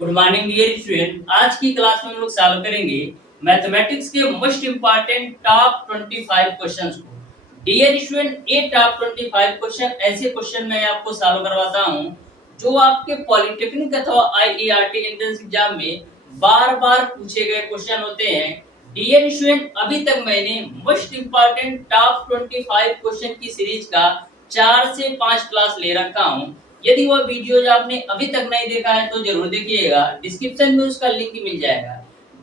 Good morning dear student. आज की class में हम लोग सॉल्व करेंगे मैथमेटिक्स के मोस्ट इंपॉर्टेंट टॉप 25 क्वेश्चंस को। डियर स्टूडेंट, ये टॉप 25 क्वेश्चन ऐसे क्वेश्चन मैं आपको सॉल्व करवाता हूं जो आपके पॉलिटेक्निक अथवा आईईआरटी एंट्रेंस एग्जाम में बार-बार पूछे गए क्वेश्चन होते हैं। डियर स्टूडेंट, अभी तक मैंने मोस्ट इंपॉर्टेंट टॉप 25 क्वेश्चन की सीरीज का 4 से 5 क्लास ले रखा हूं। यदि वह वीडियोज आपने अभी तक नहीं देखा है तो जरूर देखिएगा, डिस्क्रिप्शन में उसका लिंक मिल जाएगा।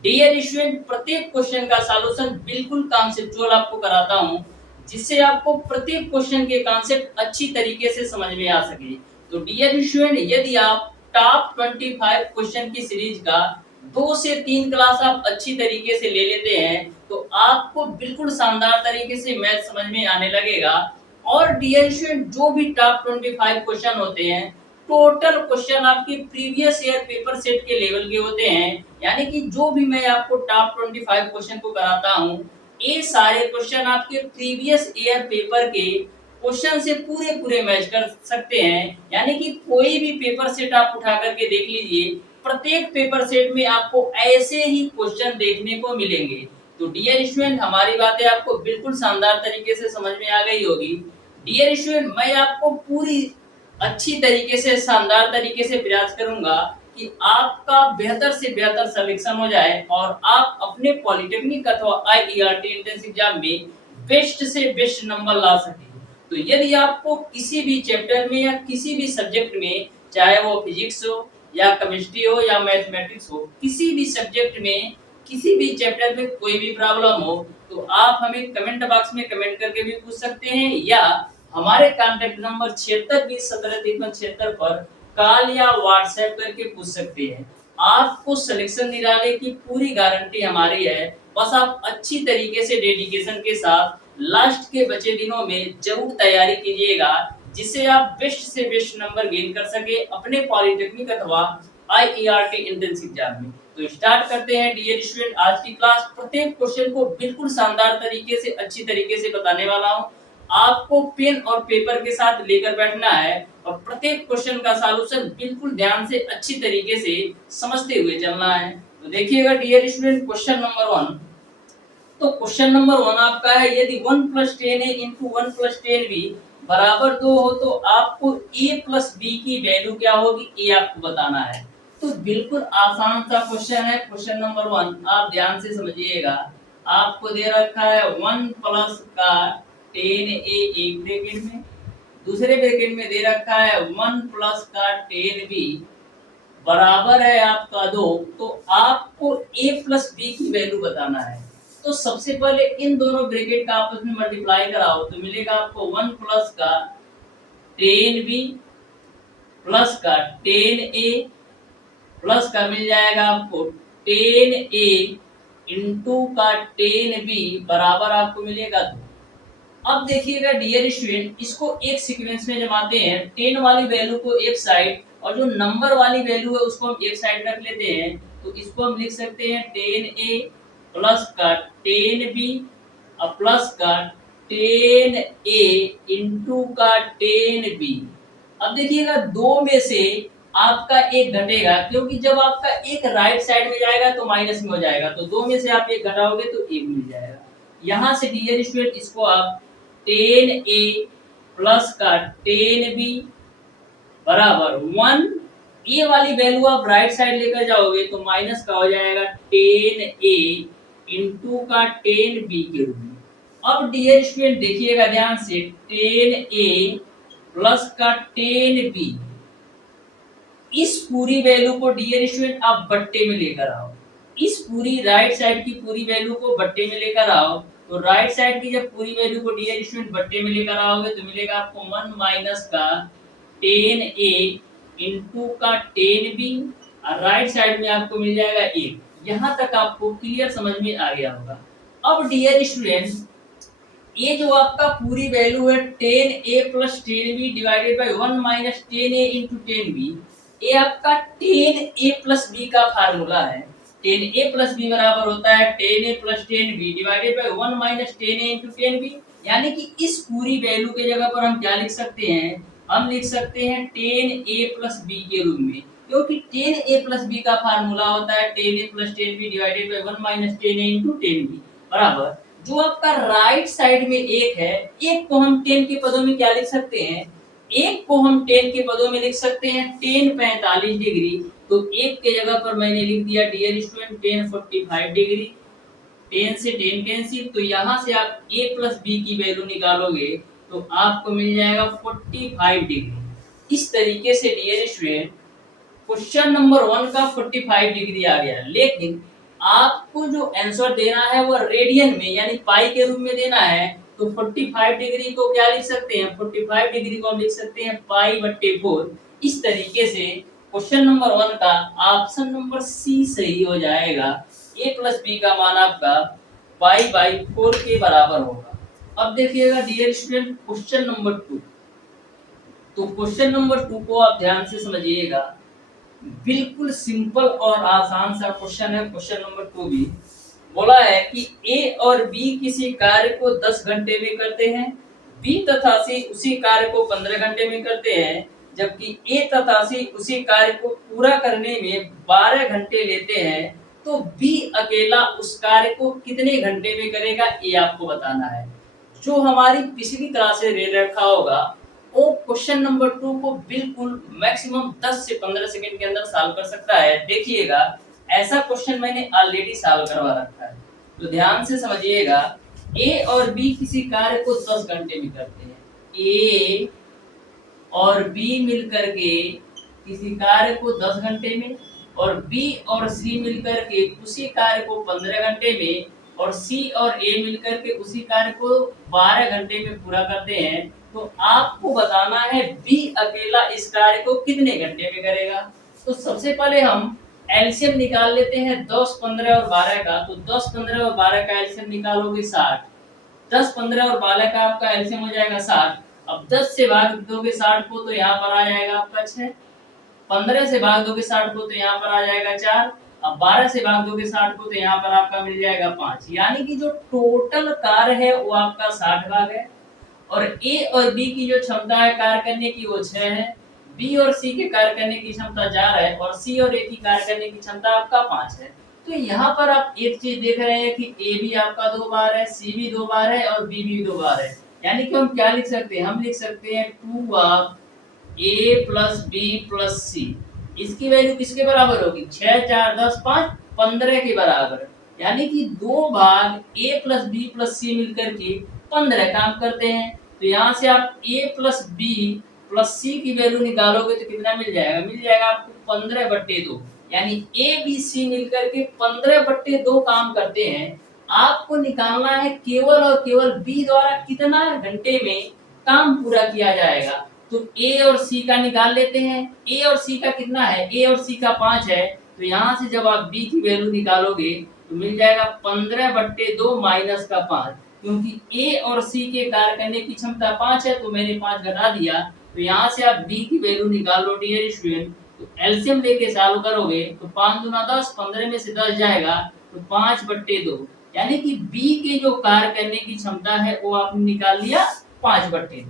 डियर स्टूडेंट, प्रत्येक क्वेश्चन का सॉल्यूशन बिल्कुल कॉन्सेप्चुअल आपको कराता हूं, जिससे आपको प्रत्येक क्वेश्चन के कॉन्सेप्ट अच्छी तरीके से समझ में आ सके। तो डियर स्टूडेंट, यदि आप टॉप 25 क्वेश्चन की सीरीज का 2 से 3 क्लास आप अच्छी तरीके से ले लेते हैं तो आपको बिल्कुल शानदार तरीके से मैथ समझ में आने लगेगा। और डियर स्टूडेंट, जो भी टॉप 25 क्वेश्चन होते हैं, टोटल क्वेश्चन आपके प्रीवियस ईयर पेपर सेट के लेवल के होते हैं। यानी कि जो भी मैं आपको टॉप 25 क्वेश्चन को कराता हूं, ये सारे क्वेश्चन आपके प्रीवियस ईयर पेपर के क्वेश्चन से पूरे पूरे मैच कर सकते हैं। यानी कि कोई भी पेपर सेट आप उठा करके देख लीजिए, प्रत्येक पेपर सेट में आपको ऐसे ही क्वेश्चन देखने को मिलेंगे। तो डियर स्टूडेंट, हमारी बातें आपको बिल्कुल शानदार तरीके से समझ में आ गई होगी। डियर स्टूडेंट, मैं आपको पूरी अच्छी तरीके से शानदार तरीके से प्रयास करूंगा कि आपका बेहतर से बेहतर सिलेक्शन हो जाए और आप अपने पॉलिटेक्निक अथवा आईईआरटी एंट्रेंस एग्जाम में बेस्ट से बेस्ट नंबर ला सके। तो यदि आपको किसी भी चैप्टर में या किसी भी सब्जेक्ट में, चाहे वो फिजिक्स हो या केमिस्ट्री हो या मैथमेटिक्स हो, किसी भी सब्जेक्ट में किसी भी चैप्टर में कोई भी प्रॉब्लम हो तो आप हमें कमेंट बॉक्स में कमेंट करके भी पूछ सकते हैं या हमारे कॉन्टैक्ट नंबर 7620175376 पर कॉल या व्हाट्सएप करके पूछ सकते हैं। आपको सिलेक्शन दिलाने की पूरी गारंटी हमारी है। बस आप अच्छी तरीके से डेडिकेशन के साथ लास्ट के बचे दिनों में जरूर तैयारी कीजिएगा, जिससे आप बेस्ट से बेस्ट नंबर गेन कर सके अपने पॉलिटेक्निक अथवा आईईआरटी एंट्रेंस एग्जाम में। तो स्टार्ट करते हैं डियर स्टूडेंट आज की क्लास। प्रत्येक क्वेश्चन को बिल्कुल शानदार तरीके से अच्छी तरीके से बताने वाला हूं। आपको पेन और पेपर के साथ लेकर बैठना है और प्रत्येक क्वेश्चन का सॉल्यूशन बिल्कुल ध्यान से अच्छी तरीके से समझते हुए चलना है। तो देखिएगा डियर स्टूडेंट, क्वेश्चन नंबर 1। तो क्वेश्चन नंबर 1 आपका है, यदि 1 + 10a × 1 + 10b बराबर 2 हो तो आपको a + b की वैल्यू क्या होगी, ये आपको बताना है। तो बिल्कुल आसान सा क्वेश्चन है क्वेश्चन नंबर 1, आप ध्यान से समझिएगा। आपको दे रखा है 1 प्लस का 10a एक ब्रैकेट में, दूसरे ब्रैकेट में दे रखा है 1 प्लस का 10b बराबर है आपका 2। तो आपको a + b की वैल्यू बताना है। तो सबसे पहले इन दोनों ब्रैकेट का आपस में मल्टीप्लाई कराओ तो मिलेगा आपको 1 प्लस का 10b प्लस का 10a प्लस का मिल जाएगा आपको 10a इंटू का 10b बराबर आपको मिलेगा 2। अब देखिएगा डियर स्टूडेंट, इसको एक सीक्वेंस में जमाते हैं। 10 वाली वैल्यू को एक साइड और जो नंबर वाली वैल्यू है उसको हम एक साइड रख लेते हैं। तो इसको हम लिख सकते हैं 10a प्लस का 10b प्लस का 10a इंटू का 10b। अब देखिएगा दो में से आपका एक घटेगा, क्योंकि जब आपका एक राइट साइड में जाएगा तो माइनस में हो जाएगा, तो दो में से आप एक घटाओगे तो एक मिल जाएगा। यहाँ से डियर स्टूडेंट इसको आप 10a प्लस का 10b बराबर 1, ए वाली वैल्यू आप राइट साइड लेकर जाओगे तो माइनस का हो जाएगा 10a इंटू का 10b के रूप में। अब डियर स्टूडेंट देखिएगा ध्यान से, 10a प्लस का 10b, इस पूरी वैल्यू को डियर स्टूडेंट आप बट्टे में लेकर आओ। इस पूरी राइट साइड की पूरी वैल्यू को बट्टे में लेकर आओ। तो राइट साइड की जब पूरी वैल्यू को डियर स्टूडेंट बट्टे में लेकर आओगे तो मिलेगा आपको 1 माइनस का 10a इंटू का 10b और राइट साइड में आपको मिल जाएगा 1। यहाँ तक आपको क्लियर समझ में आ गया होगा। अब डियर स्टूडेंट, ये जो आपका पूरी वैल्यू है 10a plus 10b divided by 1 minus 10a into 10b, ये आपका 10a प्लस b का फार्मूला है। 10a प्लस b बराबर होता है 10a plus 10b divided by 1 minus 10a into 10b। यानी कि इस पूरी वैल्यू के जगह पर हम क्या लिख सकते हैं, हम लिख सकते हैं 10a प्लस b के रूप में। क्योंकि 10a प्लस बी का फार्मूला होता है 10a plus 10b divided by 1 minus 10a into 10b बराबर जो आपका राइट साइड में एक है, एक को हम 10 के पदों में क्या लिख सकते हैं, एक को हम 10 के पदों में लिख सकते हैं 10 45 डिग्री, तो एक के जगह पर मैंने लिख दिया डियर स्टूडेंट 10 45 डिग्री, 10 से 10 कैंसिल, तो यहाँ से आप a प्लस बी की वैल्यू निकालोगे तो आपको मिल जाएगा 45 डिग्री। इस तरीके से डियर स्टूडेंट क्वेश्चन नंबर 1 का 45 डिग्री आ गया, लेकिन आपको जो आंसर देना है वो रेडियन में यानी पाई के रूप में देना है, तो 45 डिग्री को क्या लिख सकते हैं, 45 डिग्री को हम लिख सकते हैं पाई बट्टे 4। इस तरीके से क्वेश्चन नंबर 1 का ऑप्शन नंबर सी सही हो जाएगा, a प्लस बी का मान आपका पाई बाई 4 के बराबर होगा। अब देखिएगा डियर स्टूडेंट क्वेश्चन नंबर 2, तो क्वेश्चन नंबर 2 को आप ध्यान से समझिएगा, बिल्कुल सिंपल और आसान सा क्वेश्चन है। क्वेश्चन नंबर 2 भी बोला है कि ए और बी किसी कार्य को 10 घंटे में करते हैं, बी तथा सी उसी कार्य को 15 घंटे में करते हैं, जबकि ए तथा सी उसी कार्य को पूरा करने में 12 घंटे लेते हैं, तो बी अकेला उस कार्य को कितने घंटे में करेगा ये आपको बताना है। जो हमारी पिछली क्लास से दे रखा होगा वो क्वेश्चन नंबर 2 को बिल्कुल मैक्सिमम 10 से 15 सेकंड के अंदर सॉल्व कर सकता है। देखिएगा ऐसा क्वेश्चन मैंने ऑलरेडी सॉल्व करवा रखा है, तो ध्यान से समझिएगा। ए और बी किसी कार्य को 10 घंटे में करते हैं, ए और बी मिलकर के किसी कार्य को 10 घंटे में, और बी और सी मिलकर के उसी कार्य को 15 घंटे में, और सी और ए मिलकर के उसी कार्य को 12 घंटे में पूरा करते हैं, तो आपको बताना है बी अकेला इस कार्य को कितने घंटे में करेगा। तो सबसे पहले हम एलसीएम निकाल लेते हैं 10, 15 और 12 का, तो 10, 15 और 12 का एलसीएम निकालोगे 60, 10, 15 और 12 का आपका एलसीएम हो जाएगा 60। अब 10 से भाग दोगे 60 को तो यहाँ पर आ जाएगा आपका 6, 15 से भाग दोगे 60 को तो यहाँ पर आ जाएगा 4, अब 12 से भाग दोगे 60 को तो यहाँ पर आपका मिल जाएगा 5, यानी कि जो टोटल कार्य है वो आपका 60 भाग है। और ए और बी की जो क्षमता है कार्य करने की वो 6 है, बी और सी के कार्य करने की क्षमता 4 है, और सी और ए की कार्य करने की क्षमता आपका 5 है। तो यहाँ पर आप एक चीज देख रहे हैं कि ए भी आपका 2 बार है, सी भी 2 बार है और बी भी 2 बार है, यानी कि हम क्या लिख सकते हैं, हम लिख सकते हैं 2 of A plus B plus C. इसकी वैल्यू किसके बराबर होगी, 6, 4, 10, 5, 15 के बराबर, यानी कि 2 भाग ए प्लस बी प्लस सी मिलकर के 15 काम करते हैं। तो यहाँ से आप a प्लस बी प्लस सी की वैल्यू निकालोगे तो कितना मिल जाएगा, मिल जाएगा आपको 15/2, यानी ए बी सी मिलकर के 15/2 काम करते हैं। आपको निकालना है केवल और केवल बी द्वारा कितना घंटे में काम पूरा किया जाएगा। तो ए और सी का निकाल लेते हैं, ए और सी का कितना है, ए और सी का 5 है, तो यहाँ से जब आप बी की वैल्यू निकालोगे तो मिल जाएगा 15/2 माइनस का 5, क्योंकि ए और सी के कार्य करने की क्षमता 5 है तो मैंने 5 घटा दिया, तो यहाँ से आप बी की वैल्यू निकाल लो डियर स्टूडेंट। तो एलसीएम लेके सॉल्व करोगे तो 5 दूना 10, 15 में से 10 जाएगा तो 5/2, यानी कि बी के जो कार्य करने की क्षमता है वो आपने निकाल लिया 5/2।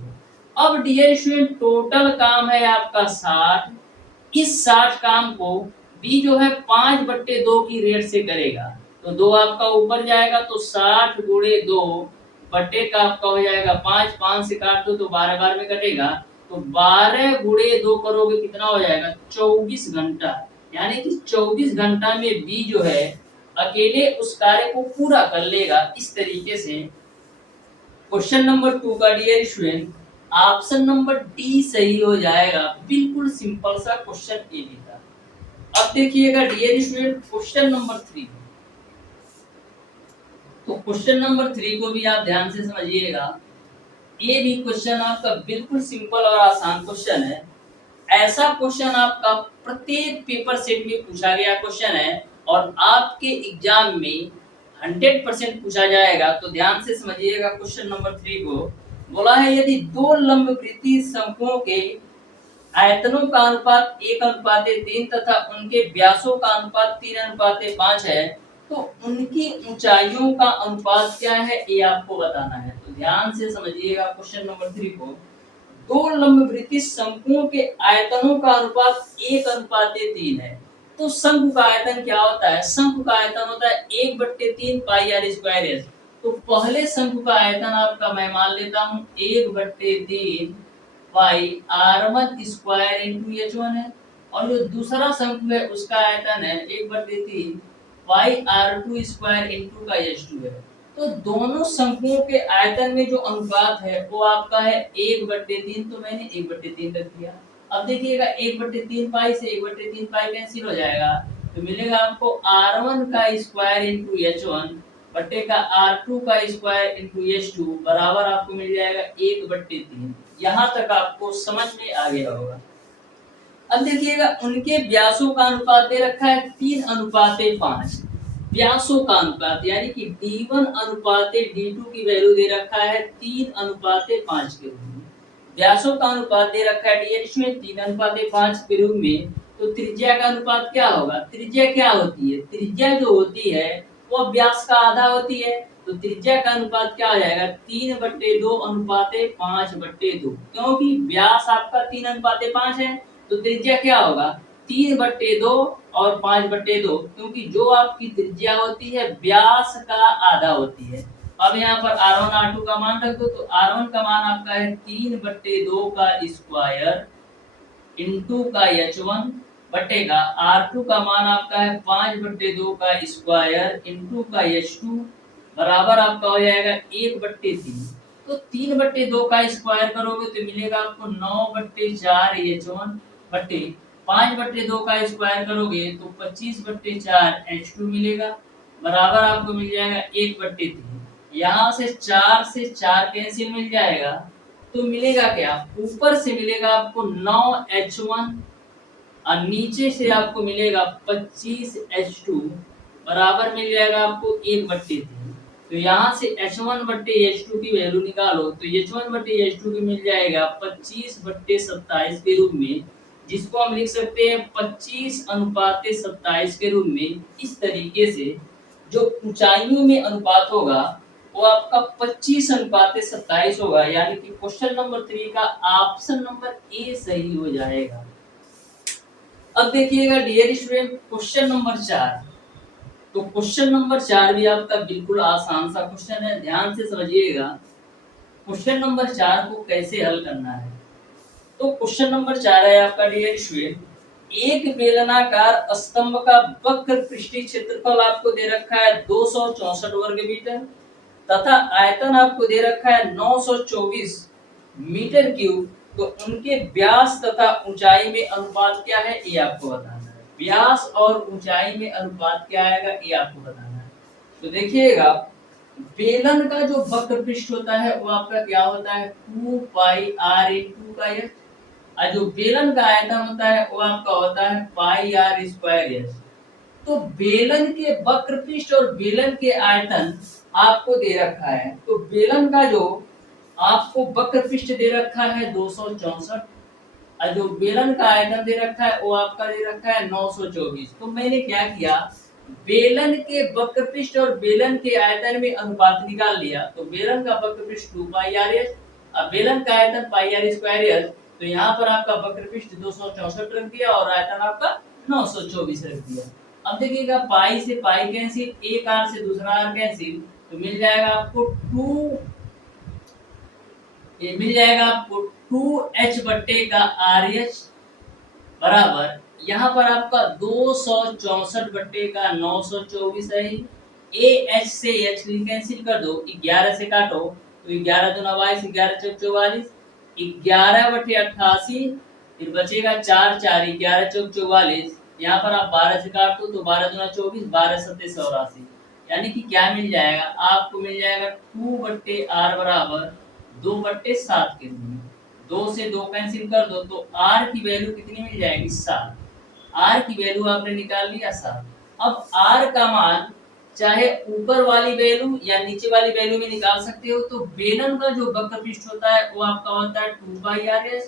अब डियर स्टूडेंट टोटल काम है आपका 60, इस 60 काम को बी जो है 5/2 की रेट से करेगा, तो 2 आपका ऊपर जाएगा तो 60 गुणे 2 बट्टे का आपका हो जाएगा 5, 5 से काट दो तो 12 बार में कटेगा, तो 12 गुणे 2 करोगे कितना हो जाएगा 24 घंटा, यानी कि 24 घंटा में बी जो है अकेले उस कार्य को पूरा कर लेगा। इस तरीके से क्वेश्चन नंबर 2 का dear student option number D सही हो जाएगा, बिल्कुल सिंपल सा क्वेश्चन ए भी था। अब देखिएगा डियर स्टूडेंट क्वेश्चन नंबर 3, तो क्वेश्चन नंबर 3 को भी आप ध्यान से समझिएगा। ये भी क्वेश्चन आपका बिल्कुल सिंपल और आसान क्वेश्चन है। ऐसा क्वेश्चन आपका प्रत्येक पेपर सेट में पूछा गया क्वेश्चन है और आपके एग्जाम में 100% पूछा जाएगा, तो ध्यान से समझिएगा क्वेश्चन नंबर 3 को। बोला है यदि दो लंबवृत्तीय शंकुओं के आयतनों का अनुपात 1:3 तथा उनके व्यासों का अनुपात 3:5 है, तो उनकी ऊंचाइयों का अनुपात क्या है ये आपको बताना है। तो ध्यान से समझिएगा क्वेश्चन नंबर 3 को। दो लंबवृत्तीय शंकुओं के आयतनों का अनुपात 1:3 है। तो शंकु का आयतन क्या होता है? शंकु का आयतन होता है 1/3 पाई आर स्क्वायर एस। तो पहले शंकु का आयतन आपका मैं मान लेता हूँ 1/3 पाई r1 स्क्वायर इंटू h1 है, और जो दूसरा शंकु है उसका आयतन है 1/3 पाई r2 स्क्वायर इंटू का h2 है। तो दोनों शंकुओं के आयतन में जो अनुपात है वो आपका है 1/3, तो मैंने 1/3 रख दिया। अब देखिएगा 1/3 पाई से 1/3 पाई कैंसिल हो जाएगा, तो मिलेगा आपको r1 का स्क्वायर इंटू h1 बट्टे का r2 का स्क्वायर इंटू h2 बराबर आपको मिल जाएगा 1/3। यहाँ तक आपको समझ में आ गया होगा। अब देखिएगा उनके व्यासों का अनुपात दे रखा है 3:5। व्यासों का अनुपात यानी कि d1 अनुपात d2 की वैल्यू दे रखा है 3:5 के रूप में। व्यासों का अनुपात दे रखा है dx में 3:5 के रूप में। तो त्रिज्या का अनुपात क्या होगा? त्रिज्या क्या होती है? त्रिज्या जो होती है वो व्यास का आधा होती है। तो त्रिज्या का अनुपात क्या हो जाएगा? 3/2 अनुपात 5/2, क्योंकि व्यास आपका 3:5 है तो त्रिज्या क्या होगा? 3/2 और 5/2, क्योंकि जो आपकी त्रिज्या होती है व्यास का आधा होती है। अब यहाँ पर R1 R2 का मान रख दो, तो R1 का मान आपका है 3/2 का स्क्वायर इंटू का h1 बटेगा R2 का मान आपका है 5/2 का स्क्वायर इंटू का h2 बराबर आपका हो जाएगा 1/3। तो 3/2 का स्क्वायर करोगे तो मिलेगा आपको 9/4 h1 बटे 5/2 का स्क्वायर करोगे तो 25/4 h2 मिलेगा बराबर आपको मिल जाएगा 1/3। यहाँ से 4 से 4 कैंसिल मिल जाएगा, तो मिलेगा क्या? ऊपर से मिलेगा आपको 9h1 और नीचे से आपको मिलेगा 25h2 बराबर मिल जाएगा आपको 1/3। तो यहाँ से h1/h2 की वैल्यू निकालो, तो h1/h2 की मिल जाएगा 25/27 के रूप में, जिसको हम लिख सकते हैं 25:27 के रूप में। इस तरीके से जो ऊंचाइयों में अनुपात होगा वो आपका 25:27 होगा, यानी कि क्वेश्चन नंबर 3 का ऑप्शन नंबर ए सही हो जाएगा। अब देखिएगा डियर स्टूडेंट क्वेश्चन नंबर 4। तो क्वेश्चन नंबर 4 भी आपका बिल्कुल आसान सा क्वेश्चन है, ध्यान से समझिएगा। क्वेश्चन नंबर 4 को कैसे हल करना है। तो क्वेश्चन नंबर 4 है आपका डियर स्टूडेंट, एक बेलनाकार स्तंभ का वक्र पृष्ठीय क्षेत्रफल आपको दे रखा है 264 वर्ग मीटर तथा आयतन आपको दे रखा है 924 मीटर क्यूब। तो उनके व्यास तथा ऊंचाई में अनुपात क्या है ये आपको बताना है। व्यास और ऊंचाई में अनुपात क्या आएगा ये आपको बताना है। तो देखिएगा बेलन का जो वक्र पृष्ठ होता है वो आपका क्या होता है 2 पाई r इंटू का h, और जो बेलन का आयतन होता है वो आपका होता है पाई r स्क्वायर एस। तो बेलन के वक्र पृष्ठ और बेलन के आयतन आपको दे रखा है। तो बेलन का जो आपको वक्र पृष्ठ दे रखा है 264 और जो बेलन का आयतन दे रखा है वो आपका दे रखा है 924। तो मैंने क्या किया, बेलन के वक्र पृष्ठ और बेलन के आयतन में अनुपात निकाल लिया। तो बेलन का वक्र पृष्ठ 2 पाई r s और बेलन का आयतन पाई r स्क्वायर s। तो यहाँ पर आपका वक्र पृष्ठ 264 रख दिया और आयतन आपका 924 रख दिया। अब देखिएगा पाई से पाई कैंसिल, एक r से दूसरा r कैंसिल, तो मिल जाएगा आपको 2, ये मिल जाएगा आपको 2h बट्टे का RH बराबर यहाँ पर आपका 264 बट्टे का 924 है। AH से H कैंसिल कर दो, 11 से काटो तो 11 दूना 22, 11 चौक 44, 11/88, फिर बचेगा 4 4 11 चौक 44। यहाँ पर आप 12 से काट दो तो 12 दूना 24, 12 सत्ते 84, यानी कि क्या मिल जाएगा आपको? मिल जाएगा 2/r बराबर 2/7 के रूप में। 2 से 2 कैंसिल कर दो तो r की वैल्यू कितनी मिल जाएगी 7। r की वैल्यू आपने निकाल लिया 7। अब r का मान चाहे ऊपर वाली वैल्यू या नीचे वाली वैल्यू में निकाल सकते हो। तो बेलन का जो वक्र पृष्ठ होता है वो आपका होता है 2 पाई r s।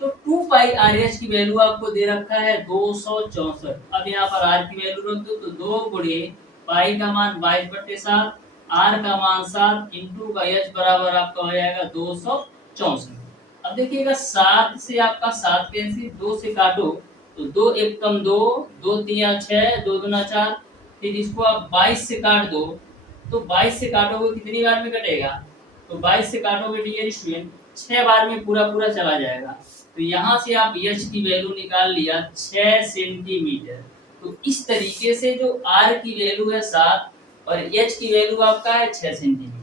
तो 2 पाई r s की वैल्यू आपको दे रखा है 264। अब यहाँ पर r की वैल्यू रख दो तो 2 गुणे पाई का मान 22/7, r का मान 7 इंटू का h बराबर आपका हो जाएगा 264। अब देखिएगा 7 से आपका 7 कैंसिल, 2 से काटो तो 2 एक कम 2, 2 तिया 6, 2 दूना 4, फिर इसको आप 22 से काट दो, तो 22 से काटोगे कितनी बार में कटेगा, तो 22 से काटोगे डियर स्टूडेंट 6 बार में पूरा पूरा चला जाएगा। तो यहाँ से आप h की वैल्यू निकाल लिया 6 सेंटीमीटर। तो इस तरीके से जो r की वैल्यू है 7 और h की वैल्यू आपका है 6 सेंटीमीटर।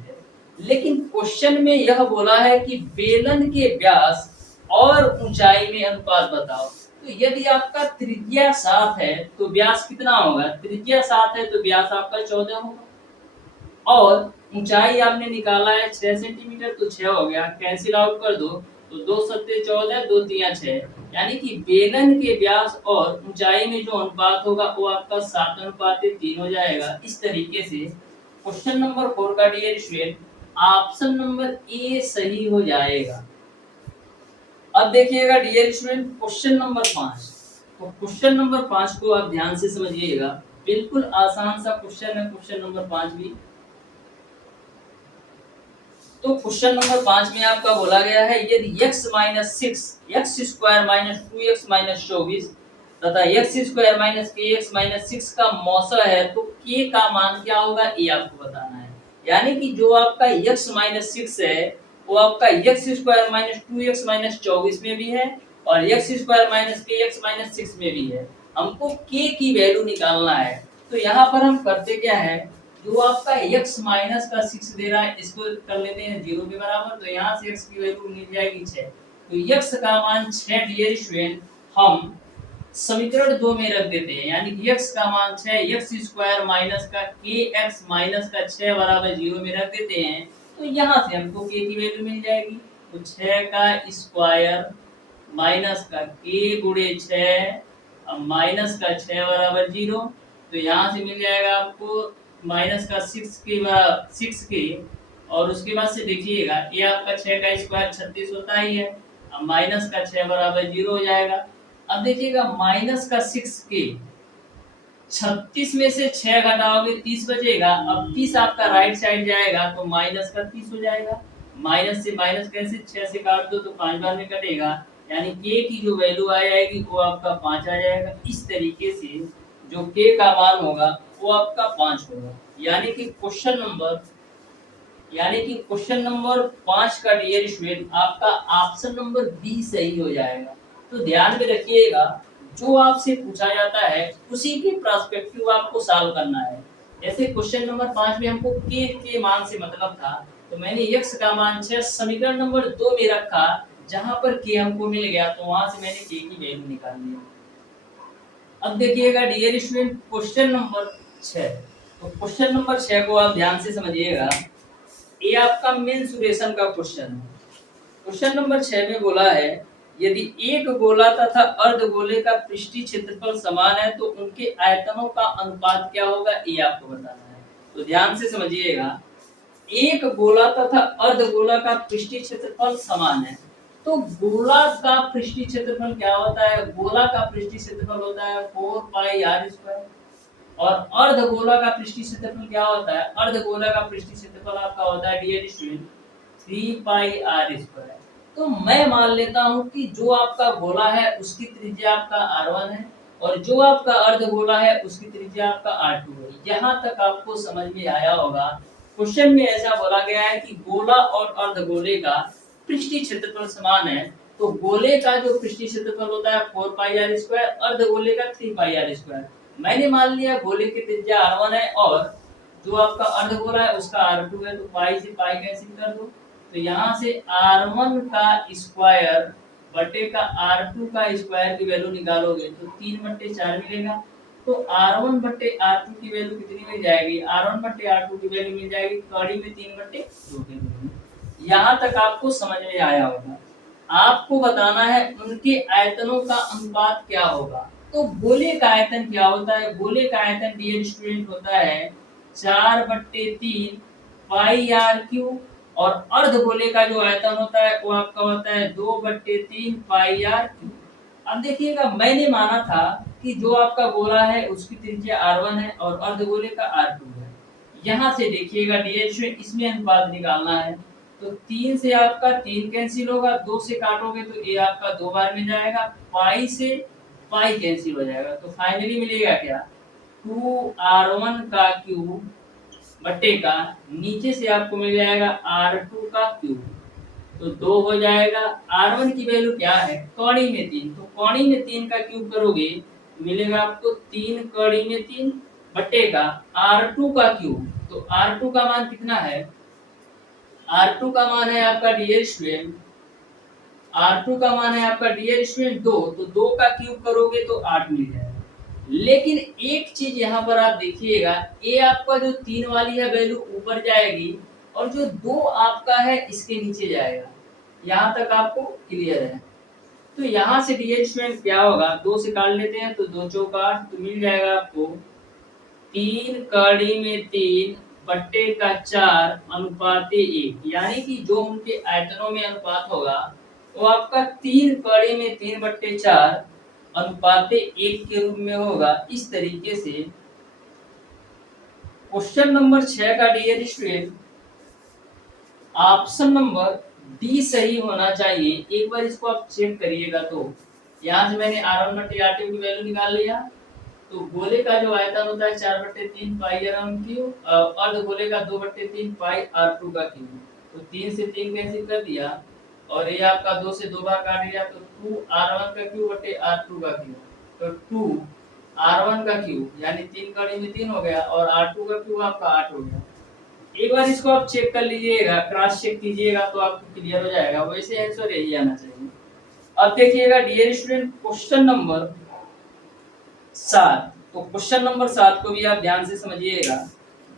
लेकिन क्वेश्चन में यह बोला है कि बेलन के व्यास और ऊंचाई में अनुपात बताओ। तो यदि आपका त्रिज्या 7 है तो व्यास कितना होगा, त्रिज्या 7 है तो व्यास आपका 14 होगा और ऊंचाई आपने निकाला है 6 सेंटीमीटर, तो 6 हो गया, कैंसिल आउट कर दो तो 2 सत्ते 14, 2 तिया 6, यानी कि बेलन के व्यास और ऊंचाई में जो अनुपात होगा वो आपका 7:3 हो जाएगा। इस तरीके से क्वेश्चन नंबर 4 का dear student option number A सही हो जाएगा। अब देखिएगा डियर स्टूडेंट क्वेश्चन नंबर 5। तो क्वेश्चन नंबर 5 को आप ध्यान से समझिएगा, बिल्कुल आसान सा क्वेश्चन है क्वेश्चन नंबर 5 भी। तो क्वेश्चन नंबर 5 में आपका बोला गया है यदि x - 6 x square minus 2x minus 24 तथा x square minus kx minus 6 का मौसा है तो k का मान क्या होगा, ये आपको बताना है। यानी कि जो आपका x - 6 है वो आपका x square minus 2x minus 24 में भी है और x square minus kx minus 6 में भी है। हमको k की वैल्यू निकालना है। तो यहाँ पर हम करते क्या है, जो आपका x माइनस का 6 दे रहा है इसको कर लेते हैं 0 के बराबर, तो यहाँ से x की वैल्यू मिल जाएगी 6। तो x का मान 6 डियर स्टूडेंट हम समीकरण 2 में रख देते हैं, यानी कि x का मान 6 x स्क्वायर माइनस का kx माइनस का 6 बराबर 0 में रख देते हैं। तो यहाँ से हमको k की वैल्यू मिल जाएगी, तो 6 का स्क्वायर माइनस का k गुणे 6 माइनस का 6 बराबर 0। तो यहाँ से मिल जाएगा आपको माइनस का 6 के और उसके बाद से देखिएगा ये आपका 6 का स्क्वायर 36 होता ही है, अब माइनस का 6 बराबर 0 हो जाएगा। अब देखिएगा माइनस का 6 के 36 में से 6 घटाओगे 30 बचेगा, अब 30 आपका राइट साइड जाएगा तो माइनस का 30 हो जाएगा। माइनस से माइनस कैसे 6 से काट दो तो 5 बार में कटेगा, यानी k की जो वैल्यू आ जाएगी वो आपका 5 आ जाएगा। इस तरीके से जो k का मान होगा वो आपका 5 होगा, यानी कि क्वेश्चन नंबर 5 का डियर स्टूडेंट आपका ऑप्शन नंबर बी सही हो जाएगा। तो ध्यान में रखिएगा जो आपसे पूछा जाता है उसी के पर्सपेक्टिव आपको सॉल्व करना है। जैसे क्वेश्चन नंबर 5 में हमको k के मान से मतलब था, तो मैंने x का मान 6 समीकरण नंबर 2 में रखा, जहां पर k हमको मिल गया तो वहां से मैंने k की वैल्यू निकाल ली। अब देखिएगा डियर स्टूडेंट क्वेश्चन नंबर 6। तो क्वेश्चन नंबर 6 को आप ध्यान से समझिएगा, ये आपका मेंसुरेशन का क्वेश्चन है। क्वेश्चन नंबर 6 में बोला है यदि एक गोला तथा अर्धगोले का पृष्ठीय क्षेत्रफल समान है तो उनके आयतनों का अनुपात क्या होगा, ये आपको बताना है। तो ध्यान से समझिएगा, एक गोला तथा अर्धगोला का पृष्ठीय क्षेत्रफल समान है, तो गोला का पृष्ठीय क्षेत्रफल क्या होता है, गोला का पृष्ठीय क्षेत्रफल होता है 4 पाई r स्क्वायर और अर्धगोला का पृष्ठीय क्षेत्रफल क्या होता है, अर्धगोला का पृष्ठीय क्षेत्रफल आपका होता है डियर स्टूडेंट 3 पाई r स्क्वायर। तो मैं मान लेता हूं कि जो आपका गोला है उसकी त्रिज्या आपका r1 है और जो आपका अर्धगोला है उसकी त्रिज्या आपका r2 है। यहाँ तक आपको समझ में आया होगा। क्वेश्चन में ऐसा बोला गया है कि गोला और अर्धगोले का पृष्ठीय क्षेत्रफल समान है, तो गोले का जो पृष्ठीय क्षेत्रफल होता है 4 पाई r स्क्वायर, अर्धगोले का 3 पाई r स्क्वायर। मैंने मान लिया गोले की त्रिज्या r1 है और जो आपका अर्धगोला है उसका r2 है, तो पाई से पाई कैंसिल कर दो, तो यहाँ से r1 का स्क्वायर बटे का r2 का स्क्वायर की वैल्यू निकालोगे तो 3/4 मिलेगा। तो r1 बटे r2 की वैल्यू कितनी मिल जाएगी, r1 बटे r2 की वैल्यू मिल जाएगी कड़ी में 3/2 के रूप में। यहाँ तक आपको समझ में आया होगा। आपको बताना है उनके आयतनों का अनुपात क्या होगा। तो गोले का आयतन क्या होता है, गोले का आयतन डियर स्टूडेंट होता है 4/3 पाई r क्यूब और अर्धगोले का जो आयतन होता है वो आपका होता है 2/3 पाई r क्यूब। अब देखिएगा मैंने माना था कि जो आपका गोला है उसकी त्रिज्या r1 है और अर्धगोले का r2 है। यहाँ से देखिएगा डियर स्टूडेंट इसमें अनुपात निकालना है, तो 3 से आपका 3 कैंसिल होगा, 2 से काटोगे तो ये आपका 2 बार में जाएगा, पाई से पाई कैंसिल हो जाएगा, तो फाइनली मिलेगा क्या, 2r1 का क्यूब बट्टे का नीचे से आपको मिल जाएगा r2 का क्यूब, तो 2 हो जाएगा। r1 की वैल्यू क्या है, कौड़ी में 3, तो कौड़ी में 3 का क्यूब करोगे मिलेगा आपको 3 कौड़ी में 3 बट्टे का r2 का क्यूब, तो r2 का मान कितना है, R2 का मान है आपका डियर स्टूडेंट, R2 का मान है आपका डियर स्टूडेंट 2, तो 2 का क्यूब करोगे तो 8 मिल जाएगा। लेकिन एक चीज यहाँ पर आप देखिएगा, ये आपका जो 3 वाली है वैल्यू ऊपर जाएगी और जो 2 आपका है इसके नीचे जाएगा। यहाँ तक आपको क्लियर है। तो यहाँ से डियर स्टूडेंट क्या होगा, 2 से काट लेते हैं तो 2 चौक 8, तो मिल जाएगा आपको 3 कड़ी में 3 बट्टे का 4 अनुपाते 1, यानी कि जो उनके आयतनों में अनुपात होगा वो आपका 3 कड़ी में 3 बट्टे 4 अनुपाते 1 के रूप में होगा। इस तरीके से क्वेश्चन नंबर 6 का dear student option number D सही होना चाहिए। एक बार इसको आप चेक करिएगा, तो यहाँ से मैंने R1 बट्टे R2 की वैल्यू निकाल लिया, तो गोले का जो आयतन होता है 4/3 पाई r1 क्यूब, अर्ध गोले का 2/3 पाई r2 का क्यूब, तो 3 से 3 कैंसिल कर दिया और ये आपका 2 से 2 बार काट दिया, तो 2r1 का क्यूब बटे r2 का क्यूब, तो 2r1 का क्यूब यानी 3 कड़ी में 3 हो गया और r2 का क्यूब आपका 8 हो गया। एक बार इसको आप चेक कर लीजिएगा, क्रॉस चेक कीजिएगा तो आपको क्लियर हो जाएगा। वैसे आंसर यही आना चाहिए। अब देखिएगा डियर स्टूडेंट क्वेश्चन नंबर 7, तो क्वेश्चन नंबर 7 को भी आप ध्यान से समझिएगा,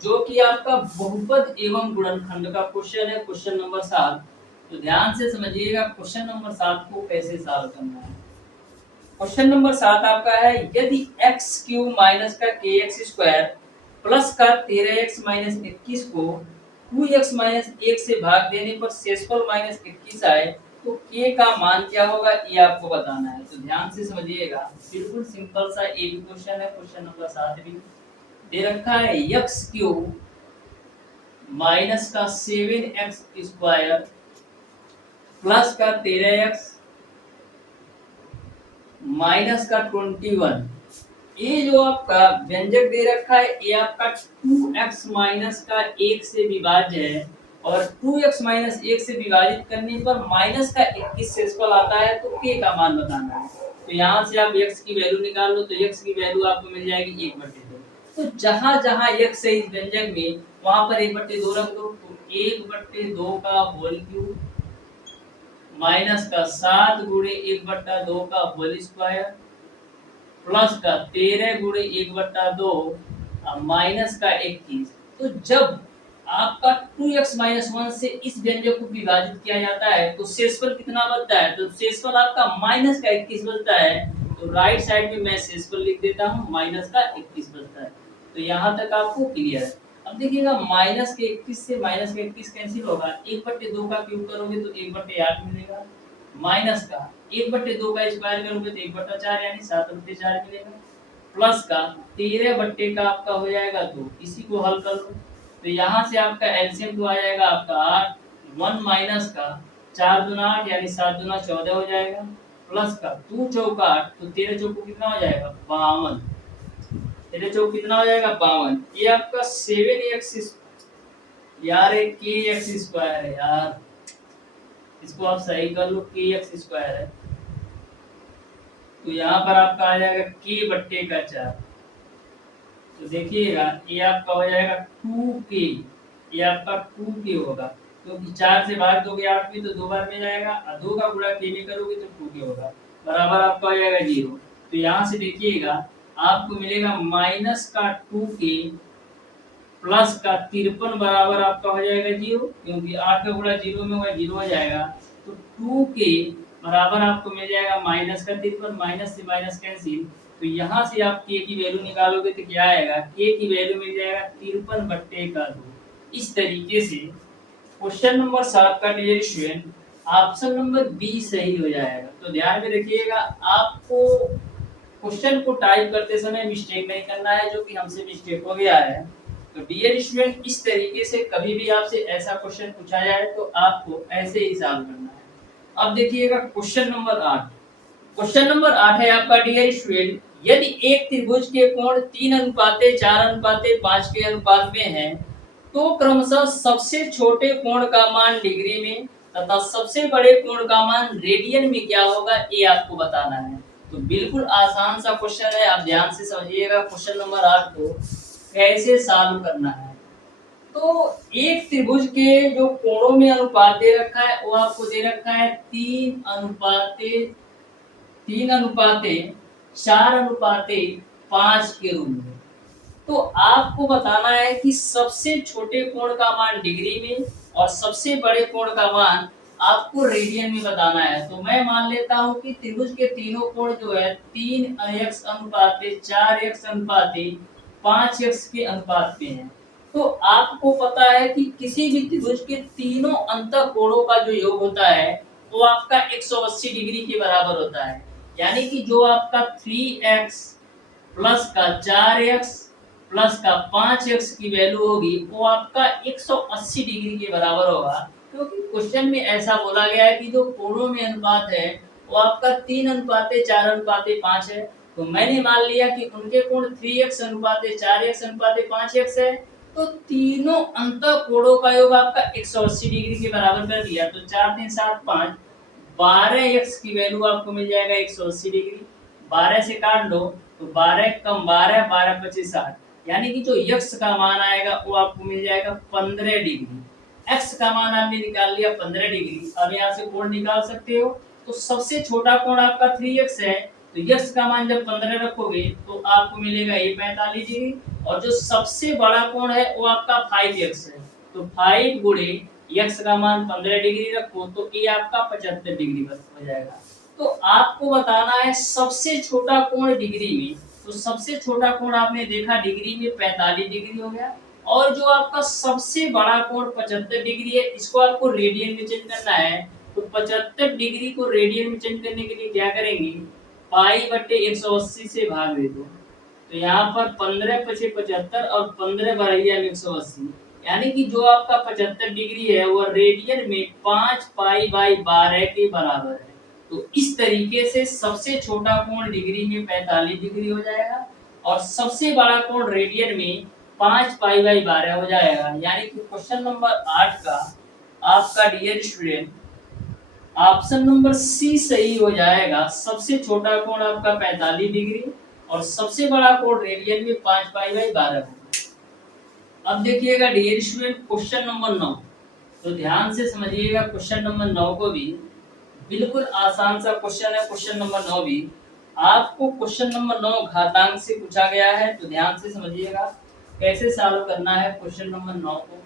जो कि आपका बहुपद एवं गुणनखंड का क्वेश्चन है, क्वेश्चन नंबर 7। तो ध्यान से समझिएगा क्वेश्चन नंबर 7 को कैसे सॉल्व करना है। क्वेश्चन नंबर 7 आपका है, यदि x क्यूब माइनस का kx स्क्वायर प्लस का 13x माइनस 21 को 2x माइनस 1 से भाग देने पर शेषफल माइनस 21 आए तो k का मान क्या होगा, ये आपको बताना है। तो ध्यान से समझिएगा, बिल्कुल सिंपल सा एक क्वेश्चन है। क्वेश्चन नंबर 7 भी दे रखा है, x क्यूब माइनस का 7x स्क्वायर प्लस का 13x माइनस का 21, ये जो आपका व्यंजक दे रखा है ये आपका 2x माइनस का 1 से विभाज्य है और 2x माइनस 1 से विभाजित करने पर माइनस का 21 शेषफल आता है, तो k का मान बताना है। तो यहाँ से आप x की वैल्यू निकाल लो, तो x की वैल्यू आपको मिल जाएगी 1/2। तो जहाँ जहाँ x है इस व्यंजक में वहां पर 1/2 रख दो, तो 1/2 का होल क्यूब माइनस का 7 गुणे 1/2 का होल स्क्वायर प्लस का 13 गुणे 1/2 माइनस का 21। तो जब आपका 2x माइनस 1 से इस व्यंजक को विभाजित किया जाता है तो शेषफल कितना बचता है, तो शेषफल आपका माइनस का 21 बचता है। तो राइट साइड में मैं शेषफल लिख देता हूँ, माइनस का 21 बचता है। तो यहाँ तक आपको क्लियर है। अब देखिएगा माइनस के 21 से माइनस का 21 कैंसिल होगा, 1/2 का क्यूब करोगे तो 1/8 मिलेगा, माइनस का 1/2 का स्क्वायर करोगे तो 1/4 यानी 7/4 मिलेगा, प्लस का 13 बट्टे का आपका हो जाएगा 2, इसी को हल कर लो। तो यहाँ से आपका एलसीएम तो आ जाएगा आपका 8, 1 माइनस का 4 दूना 8 यानी 7 दूना 14 हो जाएगा, प्लस का 2 चौका 8, तो 13 चौको कितना हो जाएगा 52, 13 चौक कितना हो जाएगा 52। ये आपका 7x यार एक kx स्क्वायर है यार, इसको आप सही कर लो, kx स्क्वायर है। तो यहाँ पर आपका आ जाएगा k/4। तो देखिएगा ये आपका हो जाएगा 2k, ये आपका 2k होगा, क्योंकि 4 से भाग दोगे 8 भी तो 2 बार में जाएगा और 2 का गुणा k में करोगे तो 2k होगा, बराबर आपका हो जाएगा 0। तो यहाँ से देखिएगा आपको मिलेगा माइनस का 2k प्लस का 53 बराबर आपका हो जाएगा 0, क्योंकि 8 का गुणा 0 में होगा 0 हो जाएगा। तो 2k बराबर आपको मिल जाएगा माइनस का 53, माइनस से माइनस कैंसिल, तो यहाँ से आप k की वैल्यू निकालोगे तो क्या आएगा, k की वैल्यू मिल जाएगा 53/2। इस तरीके से क्वेश्चन नंबर 7 का dear student option number B सही हो जाएगा। तो ध्यान में रखिएगा, आपको क्वेश्चन को टाइप करते समय मिस्टेक नहीं करना है, जो कि हमसे मिस्टेक हो गया है। तो डियर स्टूडेंट, इस तरीके से कभी भी आपसे ऐसा क्वेश्चन पूछा जाए तो आपको ऐसे ही सॉल्व करना है। अब देखिएगा क्वेश्चन नंबर 8। क्वेश्चन नंबर 8 है आपका डियर स्टूडेंट, यदि एक त्रिभुज के कोण 3:4:5 के अनुपात में है तो क्रमशः सबसे छोटे कोण का मान डिग्री में तथा सबसे बड़े कोण का मान रेडियन में क्या होगा, ये आपको बताना है। तो बिल्कुल आसान सा क्वेश्चन है, आप ध्यान से समझिएगा क्वेश्चन नंबर 8 को कैसे सॉल्व करना है। तो एक त्रिभुज के जो कोणों में अनुपात दे रखा है वो आपको दे रखा है 3:4:5 के रूप में। तो आपको बताना है कि सबसे छोटे कोण का मान डिग्री में और सबसे बड़े कोण का मान आपको रेडियन में बताना है। तो मैं मान लेता हूं कि त्रिभुज के तीनों कोण जो है 3:4:5 के अनुपात में है। तो आपको पता है कि किसी भी त्रिभुज के तीनों अंतः कोणों का जो योग होता है वो आपका 180 डिग्री के बराबर होता है। यानी कि जो आपका 3x प्लस का 4x प्लस का 5x की वैल्यू होगी वो आपका 180 डिग्री के बराबर होगा, क्योंकि क्वेश्चन में ऐसा बोला गया है कि जो कोणों में अनुपात है वो आपका 3:4:5 है। तो मैंने मान लिया कि उनके कोण 3x:4x:5x है, तो तीनों अंतः कोणों का योग आपका 180 डिग्री के बराबर कर दिया। तो 4 3 7 5 12x की वैल्यू आपको मिल जाएगा 180 डिग्री। 12 से काट लो तो 12 कम 12 12 25 60, यानी कि जो x का मान आएगा वो आपको मिल जाएगा 15 डिग्री। x का मान आपने निकाल लिया 15 डिग्री। अब यहाँ से कोण निकाल सकते हो। तो सबसे छोटा कोण आपका 3x है, तो x का मान जब 15 रखोगे तो आपको मिलेगा ये 45 डिग्री, और जो सबसे बड़ा कोण है वो आपका 5x है। तो 5 गुणे x का मान 15 डिग्री रखो तो ये आपका 75 डिग्री हो जाएगा। तो आपको बताना है सबसे छोटा कोण डिग्री में। तो सबसे छोटा कोण आपने देखा डिग्री में 45 डिग्री हो गया, और जो आपका सबसे बड़ा कोण 75 डिग्री है इसको आपको रेडियन में चेंज करना है। तो 75 डिग्री को रेडियन में चेंज करने के लिए क्या करेंगे, पाई बटे 180 से भाग दे दो। तो यहाँ पर 15 पचे 75 और 15 बराबर 180, यानी कि जो आपका 75 डिग्री है वो रेडियन में 5 पाई बाई 12 के बराबर है। तो इस तरीके से सबसे छोटा कोण डिग्री में 45 डिग्री हो जाएगा और सबसे बड़ा कोण रेडियन में 5 पाई बाई 12 हो जाएगा। यानी कि क्वेश्चन नंबर 8 का आपका dear student option number C सही हो जाएगा। सबसे छोटा कोण आपका 45 डिग्री और सबसे बड़ा कोण रेडियन में 5 पाई बाई 12 होगा। अब देखिएगा डियर स्टूडेंट क्वेश्चन नंबर 9, तो ध्यान से समझिएगा क्वेश्चन नंबर 9 को भी। बिल्कुल आसान सा क्वेश्चन है क्वेश्चन नंबर 9 भी। आपको क्वेश्चन नंबर 9 घातांक से पूछा गया है, तो ध्यान से समझिएगा कैसे सॉल्व करना है। क्वेश्चन नंबर 9 को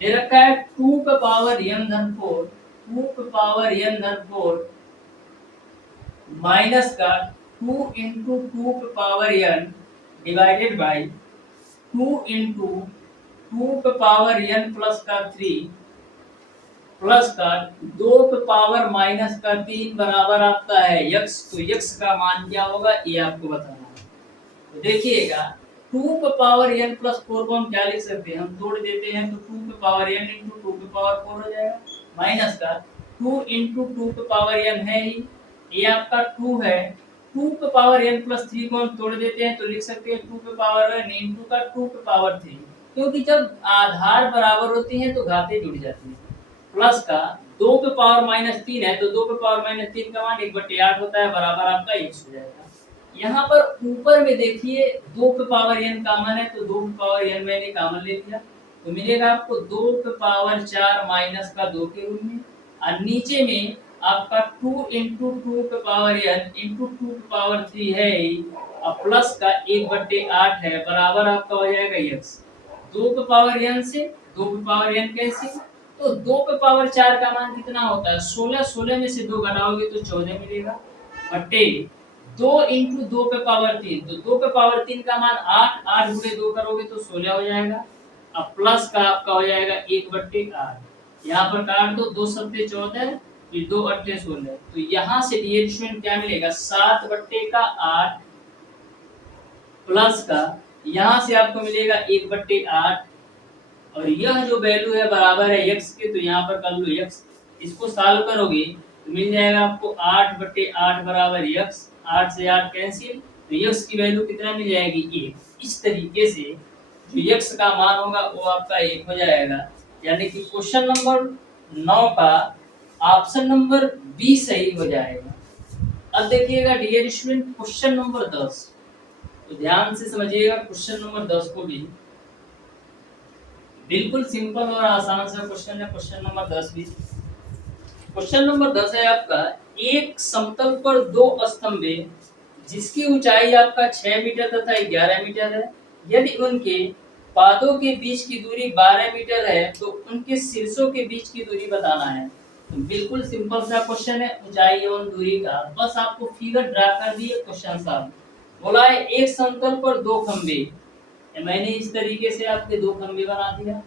दे रखा है 2 का पावर n धन 4 2 का पावर n धन 4 माइनस का 2 इंटू 2 का power n divided by 2 into 2 का पावर n प्लस का 3 प्लस का 2 पे पावर माइनस का 3 बराबर आपका है x। तो x का मान क्या होगा ये आपको बताना है। तो देखिएगा 2 पे पावर n प्लस 4 को हम क्या लिख सकते हैं, हम तोड़ देते हैं तो 2 पे पावर n इंटू 2 पे पावर 4 हो जाएगा, माइनस का 2 इंटू 2 पे पावर n है ही, ये आपका 2 है। 2 पे पावर n प्लस 3 को हम तोड़ देते हैं तो लिख सकते हैं 2 पे पावर n इंटू का 2 पे पावर 3, क्योंकि जब आधार बराबर होती हैं तो घातें जुड़ जाती हैं। प्लस का 2 पे पावर माइनस 3 है तो 2 पे पावर माइनस 3 का मान 1/8 होता है, बराबर आपका x हो जाएगा। यहाँ पर ऊपर में देखिए 2 पे पावर n कॉमन है तो 2 पे पावर n मैंने कॉमन ले लिया, तो मिलेगा आपको 2 पे पावर 4 माइनस का 2 के रूप में, और नीचे में आपका 2 इंटू 2 पे पावर n इंटू 2 पे पावर 3 है और प्लस का 1/8 है, बराबर आपका हो जाएगा x। 2 पे पावर n से 2 पे पावर n कैसे, तो 2 पे पावर 4 का मान कितना होता है 16, 16 में से 2 घटाओगे तो 14 मिलेगा, बटे 2 इंटू 2 पे पावर 3, तो 2 पे पावर 3 का मान 8, 8 गुणे 2 करोगे तो 16 हो जाएगा, अब प्लस का आपका हो जाएगा 1/8। यहाँ पर काट दो, 2 सत्ते 14 फिर 2 अट्ठे 16, तो यहाँ से डियर स्टूडेंट क्या मिलेगा 7/8 प्लस का यहाँ से आपको मिलेगा 1/8 और यह जो वैल्यू है बराबर है x के, तो यहाँ पर कर लो x। इसको सॉल्व करोगे तो मिल जाएगा आपको 8/8 बराबर x, 8 से 8 कैंसिल, तो x की वैल्यू कितना मिल जाएगी 1। इस तरीके से जो x का मान होगा वो आपका 1 हो जाएगा। यानी कि क्वेश्चन नंबर 9 का ऑप्शन नंबर बी सही हो जाएगा। अब देखिएगा डियर स्टूडेंट क्वेश्चन नंबर 10, तो ध्यान से समझिएगा क्वेश्चन नंबर 10 को भी। बिल्कुल सिंपल और आसान सा क्वेश्चन है क्वेश्चन नंबर 10 भी। क्वेश्चन नंबर 10 है आपका, एक समतल पर दो स्तंभे जिसकी ऊंचाई आपका 6 मीटर तथा 11 मीटर है, यदि उनके पादों के बीच की दूरी 12 मीटर है तो उनके शीर्षों के बीच की दूरी बताना है। तो बिल्कुल सिंपल सा क्वेश्चन है ऊंचाई एवं दूरी का, बस आपको फिगर ड्रा कर दिए क्वेश्चन साहब। बोला है एक समतल पर दो खंभे, मैंने इस तरीके से आपके दो खंभे बना दिया।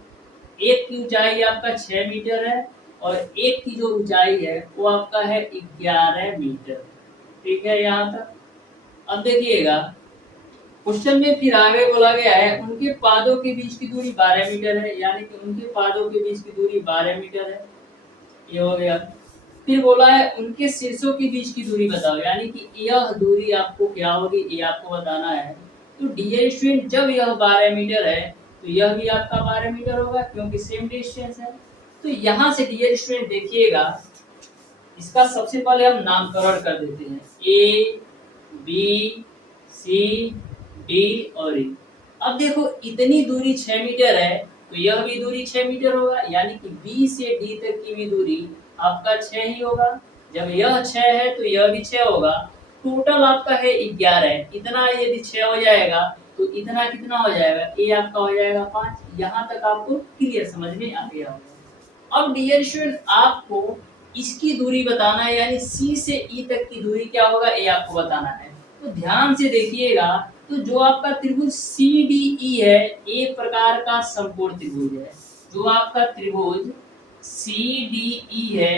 एक की ऊंचाई आपका 6 मीटर है और एक की जो ऊंचाई है वो आपका है 11 मीटर। ठीक है यहाँ तक। अब देखिएगा क्वेश्चन में फिर आगे बोला गया है उनके पादों के बीच की दूरी 12 मीटर है, यानी कि उनके पादों के बीच की दूरी 12 मीटर है, ये हो गया। फिर बोला है उनके शीर्षों के बीच की दूरी बताओ, यानी कि यह दूरी आपको क्या होगी ये आपको बताना है। तो डियर स्टूडेंट जब यह 12 मीटर है तो यह भी आपका 12 मीटर होगा क्योंकि सेम डिस्टेंस है। तो यहाँ से डियर स्टूडेंट देखिएगा इसका सबसे पहले हम नामकरण कर देते हैं, ए बी सी डी और ई। अब देखो इतनी दूरी 6 मीटर है तो यह भी दूरी 6 मीटर होगा, यानी कि बी से डी तक की भी दूरी आपका 6 ही होगा। जब यह 6 है तो यह भी 6 होगा, टोटल आपका है 11। इतना यदि 6 हो जाएगा तो इतना कितना हो जाएगा, ए आपका हो जाएगा 5। यहाँ तक आपको क्लियर समझ में आ गया होगा। अब डियर स्टूडेंट आपको इसकी दूरी बताना है, यानी सी से ई तक की दूरी क्या होगा ये आपको बताना है। तो ध्यान से देखिएगा, तो जो आपका त्रिभुज सी डी ई है एक प्रकार का समकोण त्रिभुज है। जो आपका त्रिभुज सी डी ई है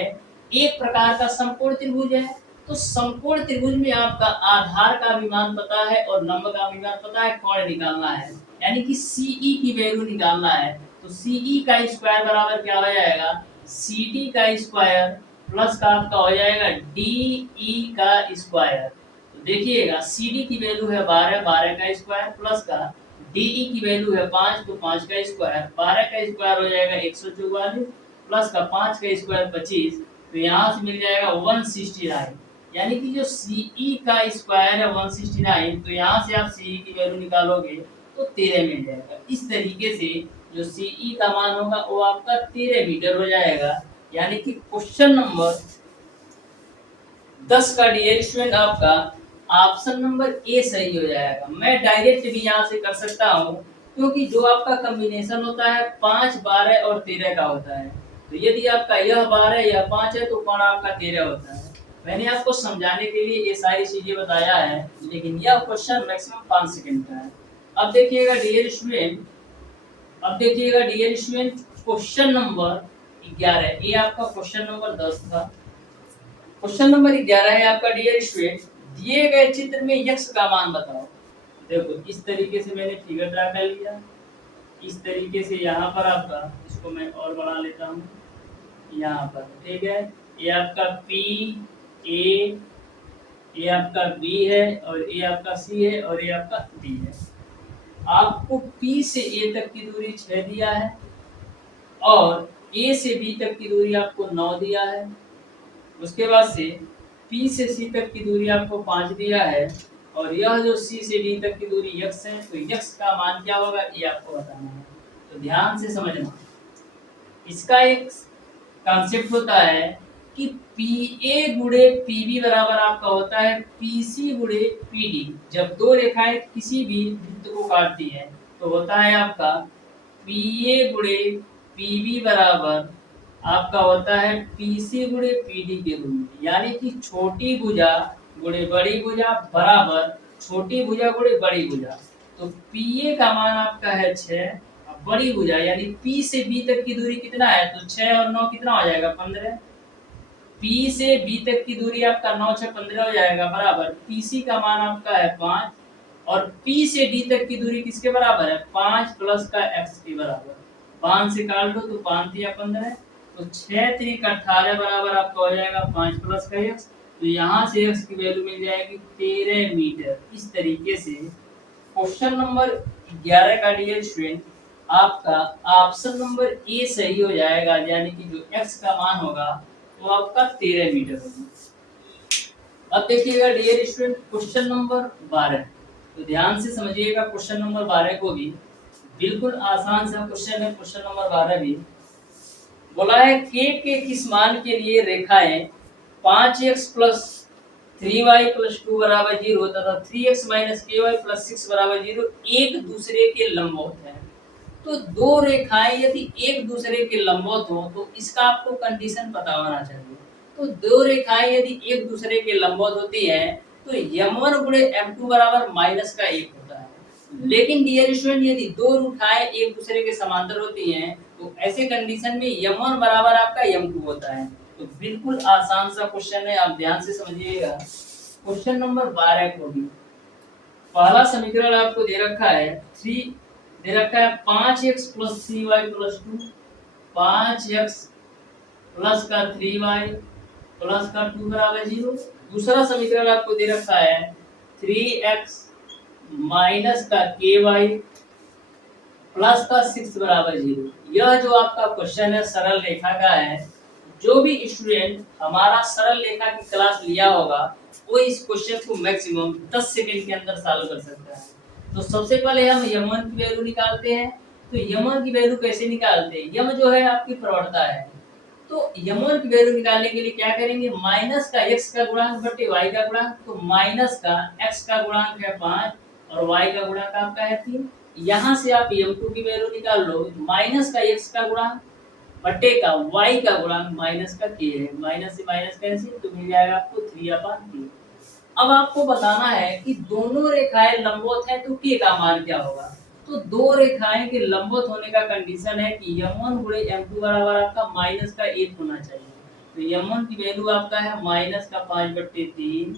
एक प्रकार का समकोण त्रिभुज है। तो समकोण त्रिभुज में आपका आधार का भी मान पता है और लंब का भी मान पता है, कोण निकालना है, यानी कि सीई की वैल्यू निकालना है। तो सीई का स्क्वायर बराबर क्या हो जाएगा, सी डी का स्क्वायर प्लस का आपका हो जाएगा डी ई का स्क्वायर। तो देखिएगा सी डी की वैल्यू है 12, 12 का स्क्वायर प्लस का डी ई की वैल्यू है 5, तो 5 का स्क्वायर, 12 का स्क्वायर हो जाएगा 144 प्लस का 5 का स्क्वायर 25, तो यहाँ से मिल जाएगा 169। यानी कि जो सीई का स्क्वायर है 169, तो यहाँ से आप सीई की वैल्यू निकालोगे तो 13 मिल जाएगा। इस तरीके से जो सीई का मान होगा वो आपका 13 मीटर हो जाएगा। यानी कि क्वेश्चन नंबर 10 का डियर स्टूडेंट आपका ऑप्शन नंबर ए सही हो जाएगा। मैं डायरेक्ट भी यहाँ से कर सकता हूँ क्योंकि जो आपका कॉम्बिनेशन होता है 5, 12 और 13 का होता है। तो यदि आपका यह 12 या 5 है तो कोण आपका 13 होता है। मैंने आपको समझाने के लिए ये सारी चीजें बताया है, लेकिन यह क्वेश्चन मैक्सिमम 5 सेकंड का है। अब देखिएगा डियर स्टूडेंट, क्वेश्चन नंबर 11, ये आपका क्वेश्चन नंबर 10 था। क्वेश्चन नंबर 11 है आपका डियर स्टूडेंट, दिए गए चित्र में यक्ष का मान बताओ। देखो इस तरीके से मैंने फिगर ड्रा कर लिया, इस तरीके से यहाँ पर आपका, इसको मैं और बढ़ा लेता हूँ यहाँ पर, ठीक है। ये आपका पी ए, ये आपका बी है और ये आपका सी है और ये आपका डी है। आपको पी से ए तक की दूरी 6 दिया है और ए से बी तक की दूरी आपको 9 दिया है। उसके बाद से P से C तक की दूरी आपको 5 दिया है और यह जो C से D तक की दूरी x है, तो x का मान क्या होगा ये आपको बताना है। तो ध्यान से समझना, इसका एक कॉन्सेप्ट होता है कि PA गुणे PB बराबर आपका होता है PC गुणे PD। जब दो रेखाएं किसी भी वृत्त को काटती हैं तो होता है आपका PA गुणे PB बराबर आपका होता है PC गुणे PD के रूप में, यानी कि छोटी भुजा गुणे बड़ी भुजा बराबर छोटी भुजा गुणे बड़ी भुजा। तो PA का मान आपका है 6, बड़ी भुजा यानी P से B तक की दूरी कितना है, तो 6 और 9 कितना हो जाएगा 15। P से B तक की दूरी आपका 9, 6, 15 हो जाएगा बराबर PC का मान आपका है 5 और P से D तक की दूरी किसके बराबर है? 5 प्लस का x के बराबर। 5 से काट लो तो 5 या 15, तो 6 3 का 18 बराबर आपका हो जाएगा 5 प्लस का x। तो यहाँ से x की वैल्यू मिल जाएगी 13 मीटर। इस तरीके से क्वेश्चन नंबर 11 का डियर स्टूडेंट आपका ऑप्शन नंबर ए सही हो जाएगा, यानी कि जो x का मान होगा वो आपका 13 मीटर होगा। अब देखिएगा डियर स्टूडेंट क्वेश्चन नंबर 12, तो ध्यान से समझिएगा क्वेश्चन नंबर 12 को भी, बिल्कुल आसान सा क्वेश्चन है। क्वेश्चन नंबर 12 भी बोला है के किस मान के लिए रेखाएं 5x प्लस 3y प्लस 2 बराबर 0 तथा 3x माइनस ky प्लस 6 बराबर 0 एक दूसरे के लंबवत हैं। तो दो रेखाएं यदि एक दूसरे के लंबवत हो तो इसका आपको कंडीशन पता होना चाहिए। तो दो रेखाएं यदि एक दूसरे के लंबवत होती हैं तो m1 गुणे m2 बराबर माइनस का 1 होता है। लेकिन डियर स्टूडेंट यदि दो रेखाएं एक दूसरे के समांतर होती हैं तो ऐसे कंडीशन में m1 बराबर आपका m2 होता है। तो बिल्कुल आसान सा क्वेश्चन है, आप ध्यान से समझिएगा। क्वेश्चन नंबर 12 को भी पहला समीकरण आपको दे रखा है 3 दे रखा है 5x plus 3y plus 2, 5x plus का 3y प्लस का 2 बराबर 0। दूसरा समीकरण आपको दे रखा है 3x माइनस का ky प्लस का 6 बराबर 0। यह जो आपका क्वेश्चन है सरल रेखा का है। जो भी स्टूडेंट हमारा सरल रेखा की क्लास लिया होगा वो इस क्वेश्चन को मैक्सिमम 10 सेकंड के अंदर सॉल्व कर सकता है। तो सबसे पहले हम m1 की वैल्यू निकालते हैं। तो m1 की वैल्यू कैसे निकालते हैं? m जो है आपकी प्रवणता है। तो m1 की वैल्यू निकालने के लिए क्या करेंगे? माइनस का x का गुणांक बटे y का गुणांक। तो माइनस का x का गुणांक है 5 और y का गुणांक आपका है 3। यहाँ से आप m2 की वैल्यू निकाल लो। माइनस का x का गुणांक बटे का y का गुणांक माइनस का k है। माइनस से माइनस कैंसिल तो मिल जाएगा आपको 3/3। अब आपको बताना है कि दोनों रेखाएं लंबवत हैं तो k का मान क्या होगा। तो दो रेखाएं के लंबवत होने का कंडीशन है कि m1 गुणे m2 बराबर आपका माइनस का 1 होना चाहिए। तो m1 की वैल्यू आपका है माइनस का 5/3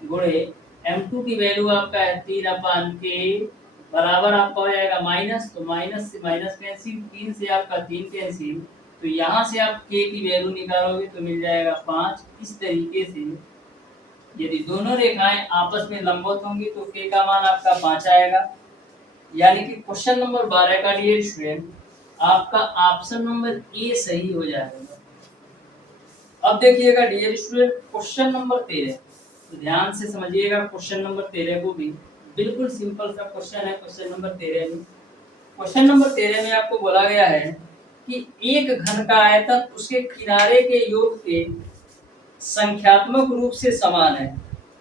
गुणे m2 की वैल्यू आपका है 3/k बराबर आपका हो जाएगा माइनस। तो माइनस से माइनस कैंसिल, 3 से आपका 3 कैंसिल। तो यहाँ से आप k की वैल्यू निकालोगे तो मिल जाएगा 5। इस तरीके से यदि दोनों रेखाएं आपस में लंबवत होंगी तो k का मान आपका 5 आएगा। यानी कि क्वेश्चन नंबर 12 का डियर स्टूडेंट आपका ऑप्शन नंबर ए सही हो जाएगा। अब देखिएगा डियर स्टूडेंट क्वेश्चन नंबर 13, तो ध्यान से समझिएगा क्वेश्चन नंबर 13 को भी, बिल्कुल सिंपल सा क्वेश्चन है। क्वेश्चन नंबर 13 में आपको बोला गया है कि एक घन का आयतन उसके किनारे के योग के संख्यात्मक रूप से समान है,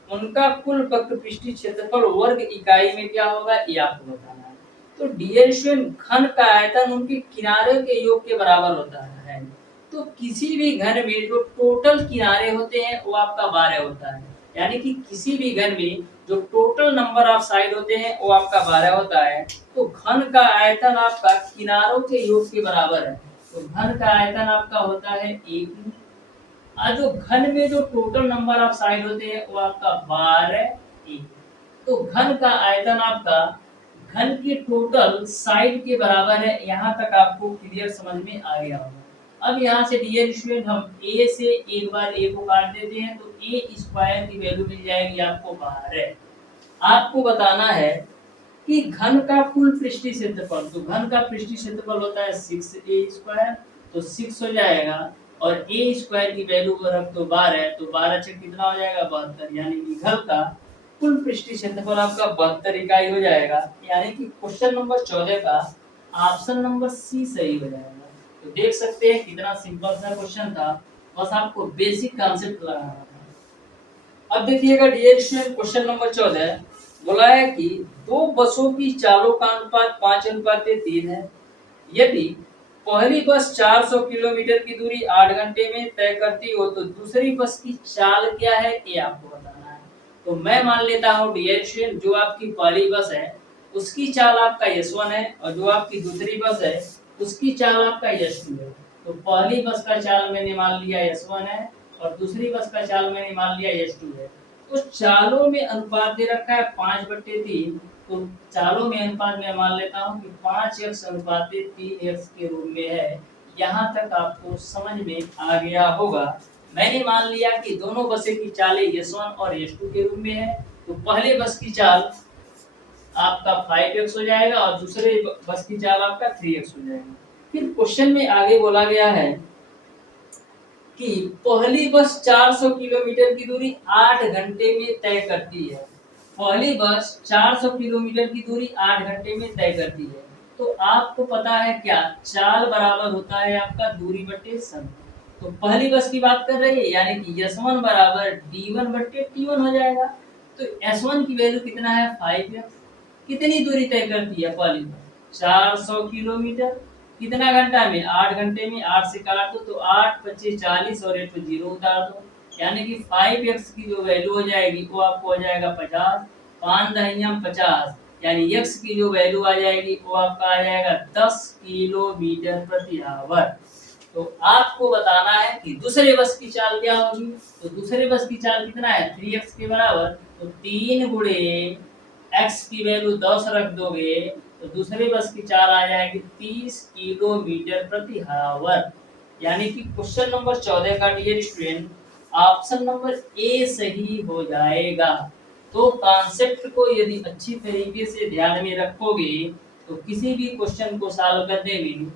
उनका कुल वक्र पृष्ठीय क्षेत्रफल वर्ग इकाई में क्या होगा ये आपको बताना है। तो डियर स्टूडेंट घन का आयतन उनके किनारे के योग के बराबर होता है। तो किसी भी घन में जो टोटल किनारे होते हैं वो आपका 12 होता है। यानी कि किसी भी घन में जो टोटल नंबर ऑफ साइड होते हैं वो आपका 12 होता है। तो घन का आयतन आपका किनारों के योग के बराबर है। तो घन का आयतन आपका होता है 1। और जो घन में जो टोटल नंबर ऑफ साइड होते हैं वो आपका 12। तो घन का आयतन आपका घन की टोटल साइड के बराबर है। यहाँ तक आपको क्लियर समझ में आ गया होगा। अब यहाँ से डियर स्टूडेंट हम a से एक बार a को काट देते हैं तो a स्क्वायर की वैल्यू मिल जाएगी आपको 12। आपको बताना है कि घन का कुल पृष्ठीय क्षेत्रफल, तो घन का पृष्ठीय क्षेत्रफल होता है 6a स्क्वायर, तो 6 हो जाएगा और a स्क्वायर की वैल्यू रख तो 12, तो 12 से कितना हो जाएगा 72। यानी कि घन का कुल पृष्ठीय क्षेत्रफल आपका 72 इकाई हो जाएगा। यानी कि क्वेश्चन नंबर 14 का ऑप्शन नंबर सी सही हो जाएगा। तो देख सकते हैं कितना सिंपल सा क्वेश्चन था, बस आपको बेसिक कॉन्सेप्ट लगाना था। अब देखिएगा डियर स्टूडेंट क्वेश्चन नंबर 14 बोला है कि दो बसों की चालों का अनुपात 5:3 है। यदि पहली बस 400 किलोमीटर की दूरी 8 घंटे में तय करती हो तो दूसरी बस की चाल क्या है ये आपको बताना है। तो मैं मान लेता हूँ डियर स्टूडेंट जो आपकी पहली बस है उसकी चाल आपका S1 है और जो आपकी दूसरी बस है उसकी चाल आपका S2 है। तो पहली बस का चाल मैंने मान लिया S1 है और दूसरी बस का चाल मैंने मान लिया S2 है। तो चालों में अनुपात दे रखा है 5/3, तो चालों में अनुपात मैं मान लेता हूँ कि 5x अनुपात 3x के रूप में है। यहाँ तक आपको समझ में आ गया होगा। मैंने मान लिया कि दोनों बसें की चालें S1 और S2 के रूप में है, तो पहले बस की चाल आपका 5x हो जाएगा और दूसरे बस की चाल आपका 3x हो जाएगा। फिर क्वेश्चन में आगे बोला गया है कि पहली बस 400 किलोमीटर की दूरी 8 घंटे में तय करती है। पहली बस 400 किलोमीटर की दूरी 8 घंटे में तय करती है। तो आपको पता है क्या, चाल बराबर होता है आपका दूरी बटे समय। तो पहली बस की बात कर रही है, यानी कि S1 बराबर D1 बटे T1 हो जाएगा। तो S1 की वैल्यू कितना है 5x। कितनी दूरी तय करती है पहली बस 400 किलोमीटर। कितना घंटा में 8 घंटे में। 8 से काट दो तो 8 25 40 और 1 0 उतार दो, यानी कि 5x की जो वैल्यू हो जाएगी वो आपको हो जाएगा 50। 5 दहियम 50, यानी x की जो वैल्यू आ जाएगी वो आपका आ जाएगा 10 किलोमीटर प्रति आवर। तो आपको बताना है कि दूसरे बस की चाल क्या होगी। तो दूसरे बस की चाल कितना है 3x के बराबर। तो 3 गुणे x की वैल्यू 10 रख दोगे तो दूसरे बस की चाल आ जाएगी 30 किलोमीटर प्रति आवर। यानी कि क्वेश्चन नंबर 14 का dear student option number A सही हो जाएगा। तो कॉन्सेप्ट को यदि अच्छी तरीके से ध्यान में रखोगे तो किसी भी क्वेश्चन को सॉल्व करने में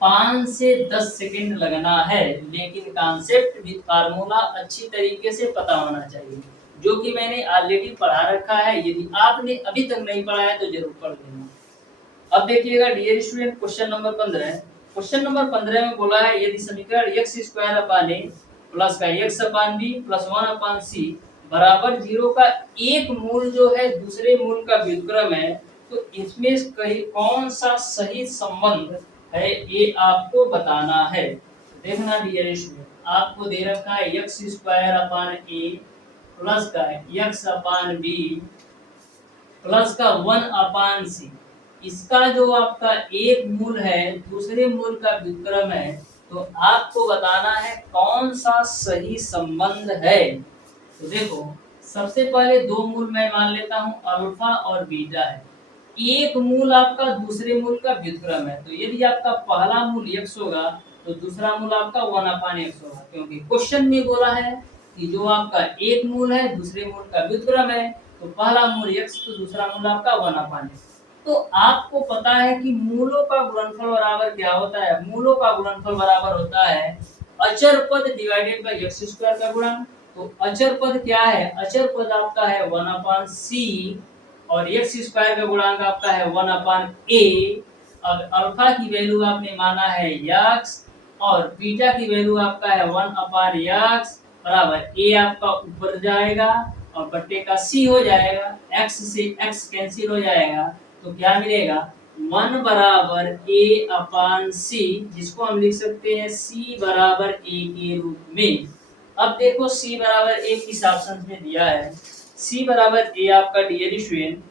5 से 10 सेकंड लगना है, लेकिन कॉन्सेप्ट विद फार्मूला अच्छी तरीके से पता होना चाहिए, जो कि मैंने ऑलरेडी पढ़ा रखा है। यदि आपने अभी तक नहीं पढ़ा है तो जरूर पढ़ लेना। अब देखिएगा dear student question number 15। Question number 15 में बोला है यदि समीकरण x square upon A plus का x upon B plus 1 upon C बराबर 0 का एक मूल जो है दूसरे मूल का व्युत्क्रम है, तो इसमें कहीं कौन सा सही संबंध है ये आपको बताना है। देखना डियर स्टूडेंट, आपको दे रखा है x square upon A plus का x अपान बी प्लस का 1 अपान सी। इसका जो आपका एक मूल है दूसरे मूल का व्युत्क्रम है, तो आपको बताना है कौन सा सही संबंध है। तो देखो, सबसे पहले दो मूल मैं मान लेता हूँ अल्फा और बीटा है। एक मूल आपका दूसरे मूल का व्युत्क्रम है, तो यदि आपका पहला मूल x होगा तो दूसरा मूल आपका 1 अपान x होगा, क्योंकि क्वेश्चन में बोला है कि जो आपका एक मूल है दूसरे मूल का व्युत्क्रम है, तो पहला मूल x तो दूसरा मूल आपका 1 अपान x। तो आपको पता है कि मूलों का गुणनफल बराबर क्या होता है। मूलों का गुणनफल बराबर होता है अचर पद डिवाइडेड बाय x स्क्वायर का गुणन। तो अचर पद क्या है, अचर पद आपका है 1 अपान c और x स्क्वायर का गुणांक आपका है 1 अपान a। अब अल्फा की वैल्यू आपने माना है x और बीटा की वैल्यू आपका है 1 अपान x बराबर a आपका ऊपर जाएगा और बट्टे का c हो जाएगा, x से x कैंसिल हो जाएगा, तो क्या मिलेगा 1 बराबर a अपान c, जिसको हम लिख सकते हैं c बराबर a के रूप में। अब देखो c बराबर a किस ऑप्शन में दिया है। c बराबर a आपका dear student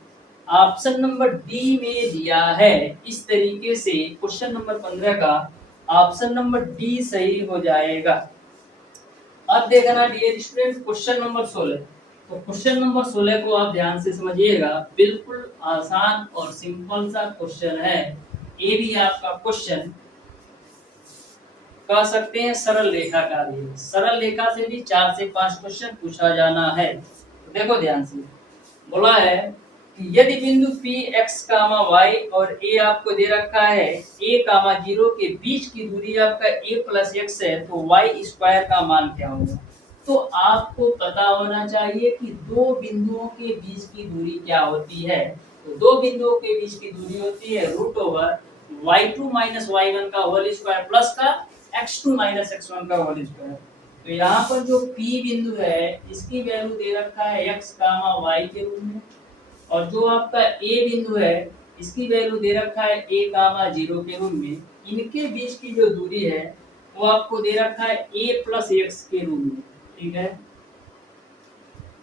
option number D में दिया है। इस तरीके से क्वेश्चन नंबर 15 का ऑप्शन नंबर डी सही हो जाएगा। अब देखना डियर स्टूडेंट क्वेश्चन नंबर 16। तो क्वेश्चन नंबर 16 को आप ध्यान से समझिएगा, बिल्कुल आसान और सिंपल सा क्वेश्चन है। ये भी आपका क्वेश्चन कह सकते हैं सरल रेखा का भी। सरल रेखा से भी 4 से 5 क्वेश्चन पूछा जाना है। तो देखो ध्यान से, बोला है कि यदि बिंदु P x, y और a आपको दे रखा है a, 0 के बीच की दूरी आपका a प्लस x है, तो y स्क्वायर का मान क्या होगा। तो आपको पता होना चाहिए कि दो बिंदुओं के बीच की दूरी क्या होती है। तो दो बिंदुओं के बीच की दूरी होती है root over y2 minus y1 का होल स्क्वायर प्लस का x2 माइनस x1 का होल स्क्वायर। तो यहाँ पर जो P बिंदु है इसकी वैल्यू दे रखा है x, y के रूप में, और जो आपका A बिंदु है इसकी वैल्यू दे रखा है a, 0 के रूप में। इनके बीच की जो दूरी है वो आपको दे रखा है a प्लस x के रूप में, ठीक है।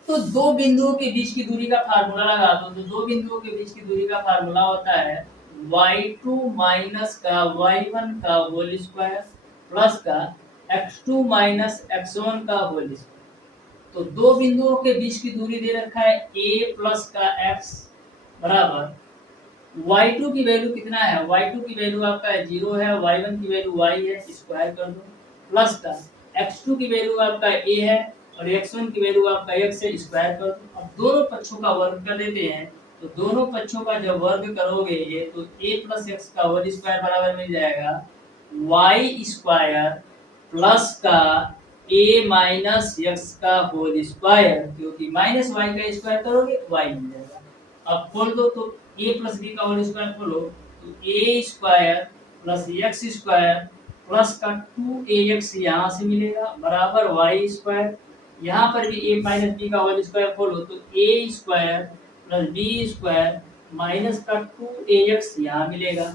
तो दो बिंदुओं के बीच की दूरी का फार्मूला लगा दो। तो दो बिंदुओं के बीच की दूरी का फार्मूला होता है y2 माइनस का y1 का होल स्क्वायर प्लस का x2 माइनस x1 का होल स्क्वायर। तो दो बिंदुओं के बीच की दूरी दे रखा है a प्लस का x बराबर y2 की वैल्यू कितना है, y2 की वैल्यू आपका 0 है, y1 की वैल्यू y है, स्क्वायर कर दो, प्लस का x2 की वैल्यू आपका a है और x1 की वैल्यू आपका x है, स्क्वायर कर दो। अब दोनों पक्षों का वर्ग कर देते हैं, तो दोनों पक्षों का जब वर्ग करोगे तो a प्लस एक्स का होल स्क्वायर बराबर मिल जाएगा y स्क्वायर प्लस का a माइनस एक्स का होल स्क्वायर, क्योंकि माइनस y का स्क्वायर करोगे y मिल जाएगा। अब खोल दो तो a प्लस b का होल स्क्वायर खोलो तो a square plus x square plus का 2ax यहाँ से मिलेगा बराबर y स्क्वायर, यहाँ पर भी a माइनस b का होल स्क्वायर खोलो तो a square plus b square minus का 2ax यहाँ मिलेगा।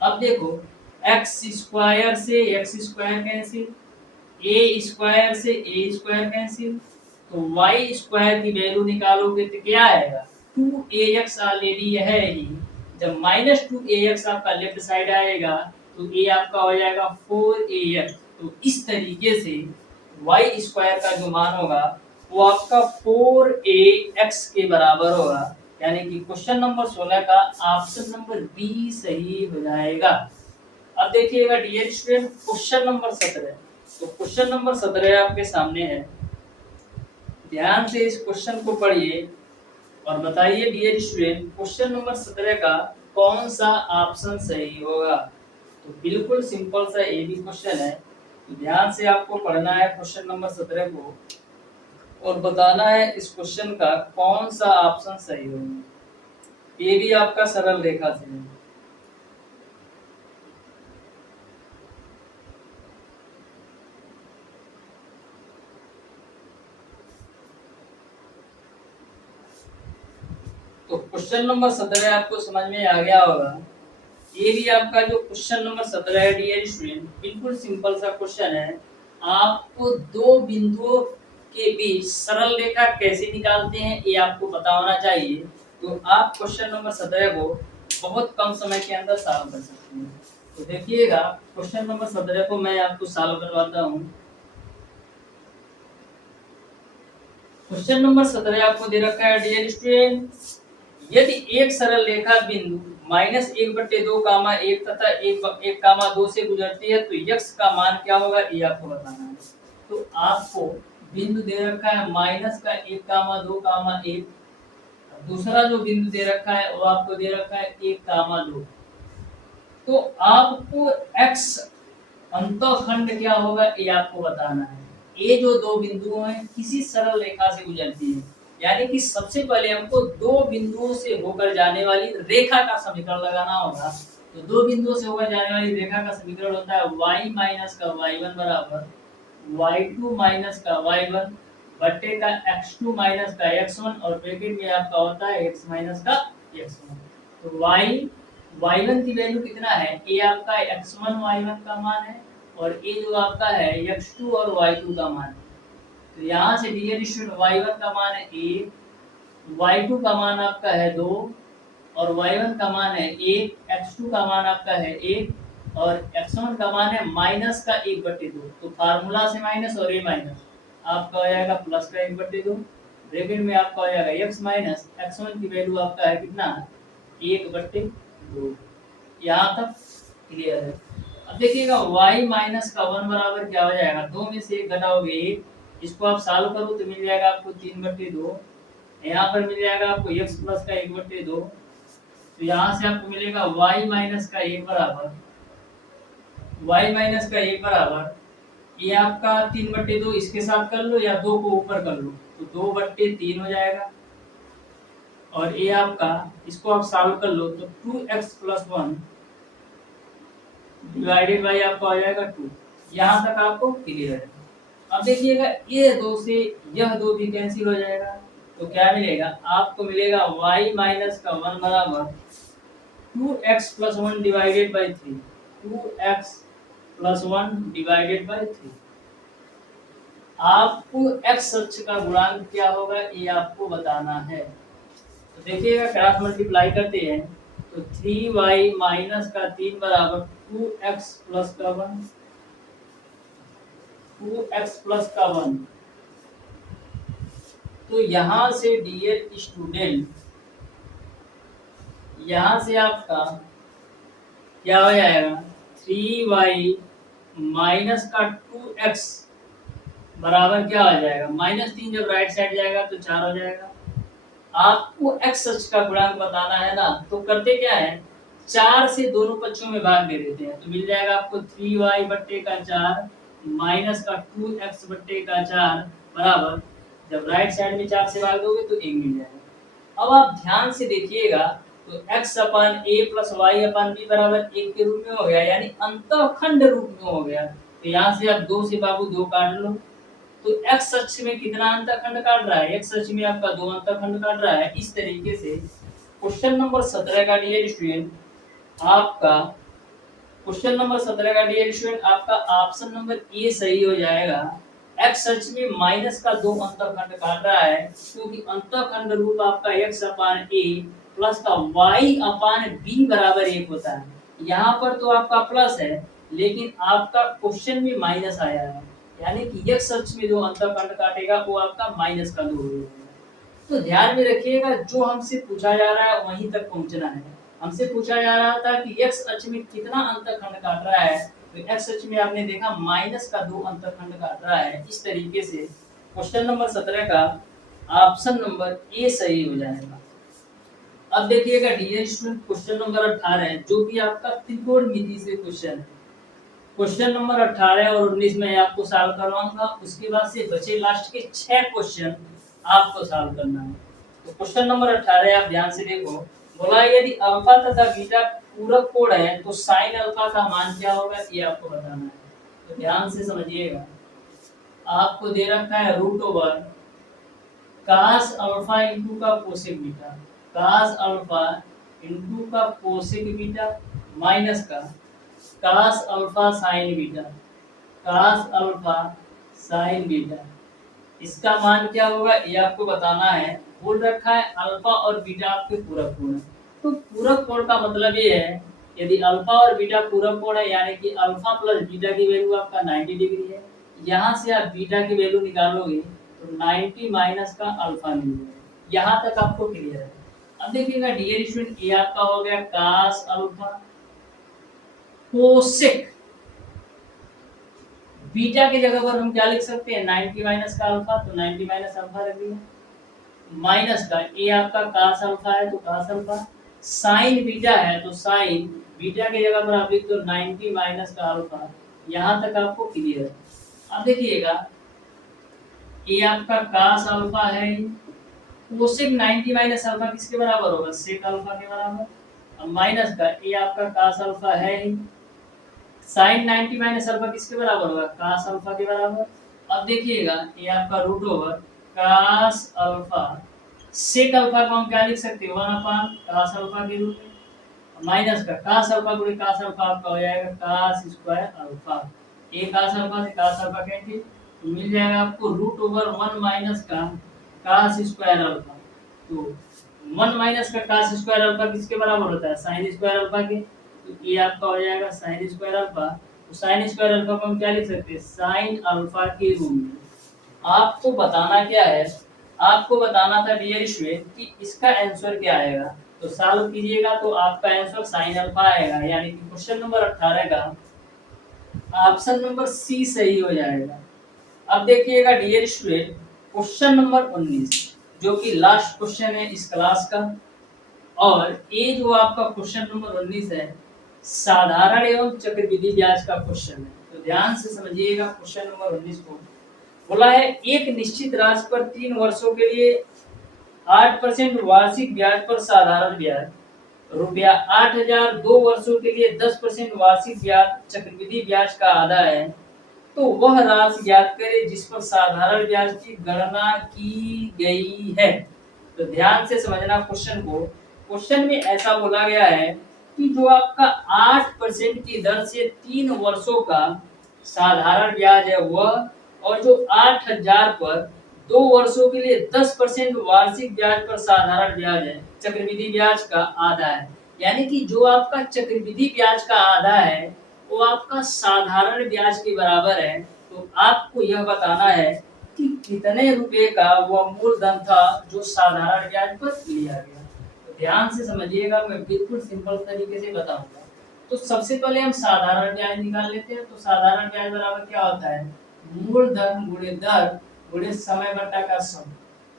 अब देखो x स्क्वायर से x square cancel, a square से a स्क्वायर कैंसिल, तो y स्क्वायर की वैल्यू निकालोगे तो क्या आएगा 2ax ऑलरेडी है ही, जब माइनस 2ax आपका लेफ्ट साइड आएगा तो a आपका हो जाएगा 4ax। तो इस तरीके से y स्क्वायर का जो मान होगा वो आपका 4ax के बराबर होगा, यानी कि क्वेश्चन नंबर 16 का ऑप्शन नंबर बी सही हो जाएगा। अब देखिएगा डियर स्टूडेंट क्वेश्चन नंबर 17, तो क्वेश्चन नंबर 17 आपके सामने है, ध्यान से इस क्वेश्चन को पढ़िए और बताइए डियर स्टूडेंट क्वेश्चन नंबर 17 का कौन सा ऑप्शन सही होगा। तो बिल्कुल सिंपल सा ये भी क्वेश्चन है, तो ध्यान से आपको पढ़ना है क्वेश्चन नंबर 17 को और बताना है इस क्वेश्चन का कौन सा ऑप्शन सही होगा। ये भी आपका सरल रेखा से है। तो क्वेश्चन नंबर 17 आपको समझ में आ गया होगा। ये भी आपका जो क्वेश्चन नंबर 17 है डियर स्टूडेंट बिल्कुल सिंपल सा क्वेश्चन है। आपको दो बिंदुओं के बीच सरल रेखा कैसे निकालते हैं ये आपको पता होना चाहिए, तो आप क्वेश्चन नंबर 17 को बहुत कम समय के अंदर सॉल्व कर सकते हैं। तो देखिएगा क्वेश्चन नंबर 17 को मैं आपको सॉल्व करवाता हूँ। क्वेश्चन नंबर 17 आपको दे रखा है डियर स्टूडेंट, यदि एक सरल रेखा बिंदु -1/2 कामा 1 तथा 1 कामा 2 से गुजरती है तो x का मान क्या होगा ये आपको बताना है। तो आपको बिंदु दे रखा है -1 कामा 2 कामा 1, दूसरा जो बिंदु दे रखा है वो आपको दे रखा है 1 कामा 2। तो आपको x अंतःखंड क्या होगा ये आपको बताना है। ये जो दो बिंदु हैं किसी सरल रेखा से गुजरती है, यानी कि सबसे पहले हमको दो बिंदुओं से होकर जाने वाली रेखा का समीकरण लगाना होगा। तो दो बिंदुओं से होकर जाने वाली रेखा का समीकरण होता है y माइनस का y1 बराबर y2 माइनस का y1 बट्टे का x2 माइनस का x1 और ब्रैकेट में आपका होता है x माइनस का x1। तो y1 की वैल्यू कितना है, ये आपका x1 y1 का मान है और ये जो आपका है x2 और y2 का मान है। तो यहाँ से डियर स्टूडेंट y1 का मान है 1, y2 का मान आपका है 2 और y1 का मान है 1, x2 का मान आपका है 1 और x1 का मान है माइनस का 1/2। तो फार्मूला से माइनस और ये माइनस आपका हो जाएगा प्लस का 1/2, ब्रैकेट में आपका हो जाएगा x माइनस x1 की वैल्यू आपका है कितना 1/2। यहाँ तक क्लियर है। अब देखिएगा y माइनस का 1 बराबर क्या हो जाएगा, 2 में से 1 घटाओगे 1, इसको आप सॉल्व करो तो मिल जाएगा आपको 3/2, यहाँ पर मिल जाएगा आपको x प्लस का 1/2। तो यहाँ से आपको मिलेगा y माइनस का 1 बराबर ये आपका 3/2 इसके साथ कर लो या 2 को ऊपर कर लो तो 2/3 हो जाएगा और ये आपका इसको आप सॉल्व कर लो तो 2x प्लस 1 डिवाइडेड बाई आपका हो जाएगा 2। यहाँ तक आपको क्लियर है। अब देखिएगा ये 2 से यह 2 भी कैंसिल हो जाएगा तो क्या मिलेगा आपको मिलेगा y माइनस का 1 बराबर 2x plus 1 divided by 3, 2x plus 1 divided by 3। आपको x अक्ष का गुणांक क्या होगा ये आपको बताना है। तो देखिएगा क्रॉस मल्टीप्लाई करते हैं तो 3y माइनस का 3 बराबर 2x प्लस का 1, 2x प्लस का 1 तो यहाँ से डियर स्टूडेंट, यहाँ से आपका क्या हो जाएगा, 3y माइनस का 2x बराबर क्या हो जाएगा, -3 जब राइट साइड जाएगा तो 4 हो जाएगा। आपको x अक्ष का गुणांक बताना है ना, तो करते क्या है, 4 से दोनों पक्षों में भाग दे देते हैं, तो मिल जाएगा आपको 3y बट्टे का 4 माइनस का 2x बट्टे का 4 बराबर, जब राइट साइड में 4 से भाग दोगे तो 1 मिल जाएगा। अब आप ध्यान से देखिएगा, तो x upon a plus Y upon b बराबर 1 के रूप में हो गया, यानी अंतःखंड रूप में हो गया। तो यहाँ से आप 2 से बाबू 2 काट लो, तो x अक्ष में कितना अंतःखंड काट रहा है, x अक्ष में आपका 2 अंतःखंड काट रहा है। इस तरीके से क्वेश्चन नंबर 17 का डियर स्टूडेंट आपका, क्वेश्चन नंबर 17 का डियर स्टूडेंट आपका ऑप्शन नंबर ए सही हो जाएगा। x अक्ष में माइनस का 2 अंतःखंड काट रहा है, क्योंकि अंतःखंड रूप आपका x अपान a प्लस का y अपान b बराबर 1 होता है। यहाँ पर तो आपका प्लस है, लेकिन आपका क्वेश्चन में माइनस आया है, यानी कि x अक्ष में जो अंतःखंड काटेगा वो आपका माइनस का 2 होगा। तो ध्यान में रखिएगा, जो हमसे पूछा जा रहा है वहीं तक पहुंचना है। हमसे पूछा जा रहा था कि x अक्ष में कितना अंतःखंड काट रहा है, तो x अक्ष में आपने देखा माइनस का 2 अंतःखंड काट रहा है। इस तरीके से क्वेश्चन नंबर 17 का ऑप्शन नंबर ए सही हो जाएगा। अब देखिएगा डियर स्टूडेंट क्वेश्चन नंबर 18 जो कि आपका त्रिकोणमिति से क्वेश्चन है। क्वेश्चन नंबर 18 और 19 में आपको सॉल्व करवाऊंगा, उसके बाद से बचे लास्ट के 6 क्वेश्चन आपको सॉल्व करना है। तो क्वेश्चन नंबर 18 आप ध्यान से देखो, बोला यदि अल्फा तथा बीटा पूरक कोण है तो साइन अल्फा का मान क्या होगा, ये आपको बताना है। तो ध्यान से समझिएगा, आपको दे रखा है root over cos alpha into का cosec beta, cos alpha into का कोसेक बीटा माइनस का cos alpha sine beta, cos alpha sine beta, इसका मान क्या होगा ये आपको बताना है। बोल रखा है अल्फा और बीटा आपके पूरक कोण है, तो पूरक कोण का मतलब ये है, यदि अल्फा और बीटा पूरक कोण है, यानी कि अल्फा प्लस बीटा की वैल्यू आपका 90 डिग्री है। यहाँ से आप बीटा की वैल्यू निकालोगे तो 90 माइनस का अल्फा मिलेगा। यहाँ तक आपको क्लियर है। अब देखिएगा डियर स्टूडेंट, ये आपका हो गया cos अल्फा कोसेक बीटा की जगह पर हम क्या लिख सकते हैं, 90 माइनस का अल्फा, तो 90 माइनस अल्फा रख दिया, माइनस का ये आपका cos अल्फा है तो cos अल्फा, साइन बीटा है तो साइन बीटा की जगह पर आप लिख दो 90 माइनस का अल्फा। यहाँ तक आपको क्लियर है। अब देखिएगा ये आपका cos अल्फा है, कोसेक 90 माइनस अल्फा किसके बराबर होगा, सेक अल्फा के बराबर, अब माइनस का ये आपका cos अल्फा है, साइन 90 माइनस अल्फा किसके बराबर होगा, cos अल्फा के बराबर। अब देखिएगा ये आपका root over cos alpha sec alpha को हम क्या लिख सकते हैं, 1 अपान cos अल्फा के रूप में, माइनस का cos अल्फा गुणे cos अल्फा आपका हो जाएगा cos स्क्वायर अल्फा, ये cos अल्फा से cos अल्फा कैंसिल, तो मिल जाएगा आपको रूट ओवर 1 माइनस का cos स्क्वायर अल्फा। तो 1 माइनस का cos स्क्वायर अल्फा किसके बराबर होता है, sin स्क्वायर अल्फा के, तो ये आपका हो जाएगा sin स्क्वायर अल्फा। तो sin स्क्वायर अल्फा को हम क्या लिख सकते हैं, sin अल्फा के रूप में। आपको बताना क्या है, आपको बताना था डियर स्टूडेंट कि इसका आंसर क्या आएगा, तो सॉल्व कीजिएगा तो आपका आंसर sin अल्फा आएगा, यानी कि क्वेश्चन नंबर 18 का ऑप्शन नंबर सी सही हो जाएगा। अब देखिएगा डियर स्टूडेंट क्वेश्चन नंबर 19 जो कि लास्ट क्वेश्चन है इस क्लास का, और ये जो आपका क्वेश्चन नंबर 19 है साधारण एवं चक्रवृद्धि ब्याज का क्वेश्चन है। तो ध्यान से समझिएगा क्वेश्चन नंबर 19 को। बोला है एक निश्चित राशि पर 3 वर्षों के लिए 8% वार्षिक ब्याज पर साधारण ब्याज रुपया 8,000, 2 वर्षों के लिए 10% वार्षिक ब्याज चक्रवृद्धि ब्याज का आधा है, तो वह राशि ज्ञात करें जिस पर साधारण ब्याज की गणना की गई है। तो ध्यान से समझना क्वेश्चन को। क्वेश्चन में ऐसा बोला गया है कि जो आपका 8% की दर से 3 वर्षों का साधारण ब्याज है वह, और जो 8,000 पर 2 वर्षों के लिए 10% वार्षिक ब्याज पर साधारण ब्याज है, चक्रवृद्धि ब्याज का आधा है। यानी कि जो आपका चक्रवृद्धि ब्याज का आधा है वो आपका साधारण ब्याज के बराबर है। तो आपको यह बताना है कि कितने रुपए का वह मूलधन था जो साधारण ब्याज पर लिया गया। तो ध्यान से समझिएगा, मैं बिल्कुल सिंपल तरीके से बताऊंगा। तो सबसे पहले हम साधारण ब्याज निकाल लेते हैं। तो साधारण ब्याज बराबर क्या होता है, मूलधन गुणे दर गुणे समय बटा का सम।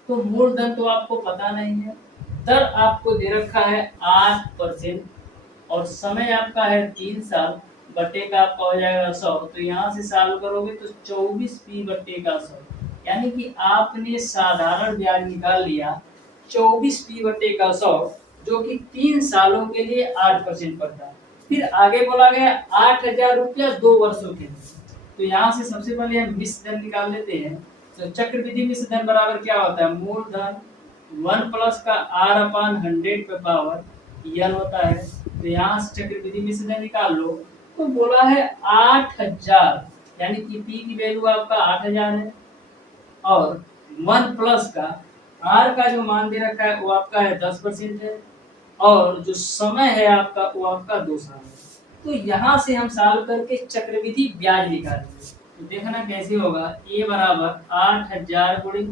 तो मूलधन तो आपको पता नहीं है, दर आपको दे रखा है 8% और समय आपका है 3 साल, बटे का आपका हो जाएगा 100। तो यहाँ से सॉल्व करोगे तो 24p बटे का 100, यानी कि आपने साधारण ब्याज निकाल लिया 24p बटे का 100, जो कि 3 सालों के लिए 8% पड़ता है। फिर आगे बोला गया 8,000 रुपया 2 वर्षों के लिए। तो यहाँ से सबसे पहले हम मिश्र धन निकाल लेते हैं। तो चक्रवृद्धि मिश्र धन बराबर क्या होता है, मूलधन 1 प्लस का r/100 पे पावर n होता है। तो यहाँ से चक्रवृद्धि मिश्र धन निकाल लो। तो बोला है 8,000, यानी कि p की वैल्यू आपका 8,000 है और 1 प्लस का r का जो मान दे रखा है वो आपका है 10% है और जो समय है आपका वो आपका 2 साल है। तो यहाँ से हम सॉल्व करके चक्रवृद्धि ब्याज निकालेंगे। तो देखना कैसे होगा, a बराबर 8,000 गुणे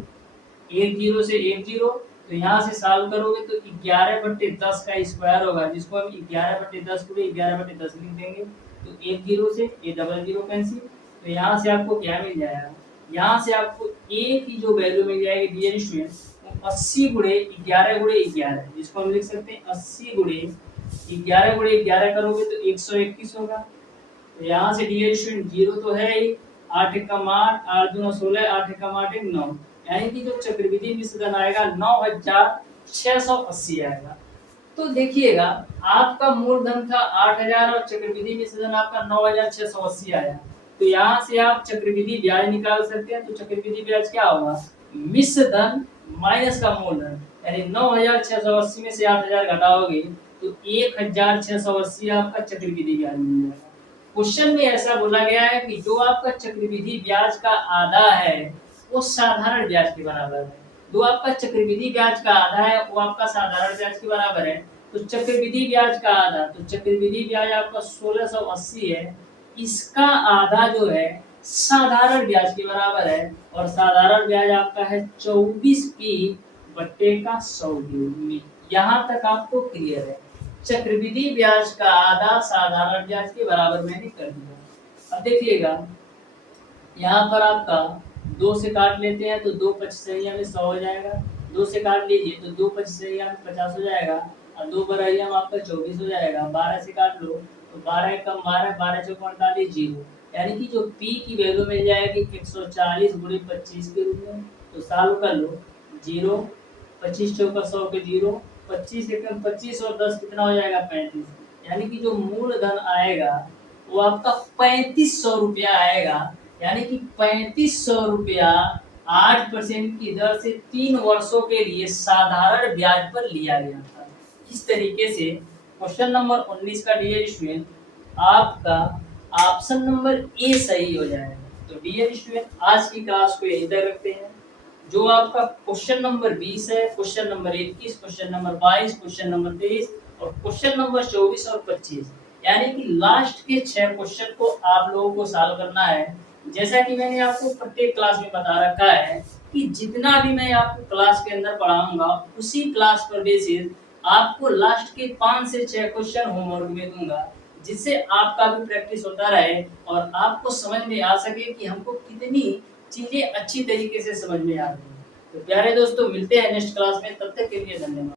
10 से 10। तो यहाँ से सॉल्व करोगे तो 11/10 का स्क्वायर होगा, जिसको हम 11/10 गुणे 11/10 लिख देंगे। तो 10 से ये 00 कैंसिल। तो यहाँ से आपको क्या मिल जाएगा, यहाँ से आपको a की जो वैल्यू मिल जाएगी डियर स्टूडेंट, 80 गुणे 11, जिसको हम लिख सकते हैं 80 गुणे 11 करोगे तो 121 होगा। तो यहाँ से डियर स्टूडेंट 0 तो है ही, 8 एकम 8, 8 दूना 16, 8 एकम 8 9, यानी कि जो चक्रवृद्धि मिश्र धन आएगा 9,680 आएगा। तो देखिएगा, आपका मूलधन था 8,000 और चक्रवृद्धि मिश्र धन आपका 9,680 आया। तो यहाँ से आप चक्रवृद्धि ब्याज निकाल सकते हैं। तो चक्रवृद्धि ब्याज क्या होगा, मिश्र धन माइनस का मूलधन, यानी 9,680 में से 8,000 घटाओगे तो 1,680 आपका चक्रवृद्धि ब्याज मिल जाएगा। क्वेश्चन में ऐसा बोला गया है कि जो आपका चक्रवृद्धि ब्याज का आधा है वो साधारण ब्याज के बराबर है। जो आपका चक्रवृद्धि ब्याज का आधा है वो आपका साधारण ब्याज के बराबर है। तो चक्रवृद्धि ब्याज का आधा, तो चक्रवृद्धि ब्याज आपका 1680 है, इसका आधा जो है साधारण ब्याज के बराबर है और साधारण ब्याज आपका है 24p बटे का 100। यहाँ तक आपको क्लियर है। चक्रवृद्धि ब्याज का आधा साधारण ब्याज के बराबर मैंने कर दिया। अब देखिएगा, यहाँ पर आपका 2 से काट लेते हैं तो 2 पचसरिया में 100 हो जाएगा। 2 से काट लीजिए तो 2 पचसरिया में 50 हो जाएगा और 2 बरहिया में आपका 24 हो जाएगा। 12 से काट लो तो 12 एकम 12, 12 चौक 48, 0, यानी कि जो p की वैल्यू मिल जाएगी 140 गुणे 25 के रूप में। तो सॉल्व कर लो, 0, 25 चौका 100 के 0, 25 एकम 25 और 10 कितना हो जाएगा 35, यानी कि जो मूलधन आएगा वो आपका 3500 रुपया आएगा। यानी कि 3500 रुपया 8% की दर से 3 वर्षों के लिए साधारण ब्याज पर लिया गया था। इस तरीके से क्वेश्चन नंबर 19 का डियर स्टूडेंट आपका ऑप्शन नंबर ए सही हो जाएगा। तो डियर स्टूडेंट आज की क्लास को यहीं तक रखते हैं। जो आपका क्वेश्चन नंबर 20 है, question number 21, question number 22, question number 23 और क्वेश्चन नंबर 24 और 25, यानी कि लास्ट के 6 क्वेश्चन को आप लोगों को सॉल्व करना है। जैसा कि मैंने आपको प्रत्येक क्लास में बता रखा है कि जितना भी मैं आपको क्लास के अंदर पढ़ाऊंगा उसी क्लास पर बेसिस आपको लास्ट के 5 से 6 क्वेश्चन होमवर्क में दूंगा, जिससे आपका भी प्रैक्टिस होता रहे और आपको समझ में आ सके कि हमको कितनी चीजें अच्छी तरीके से समझ में आ रही हैं। तो प्यारे दोस्तों, मिलते हैं नेक्स्ट क्लास में, तब तक के लिए धन्यवाद।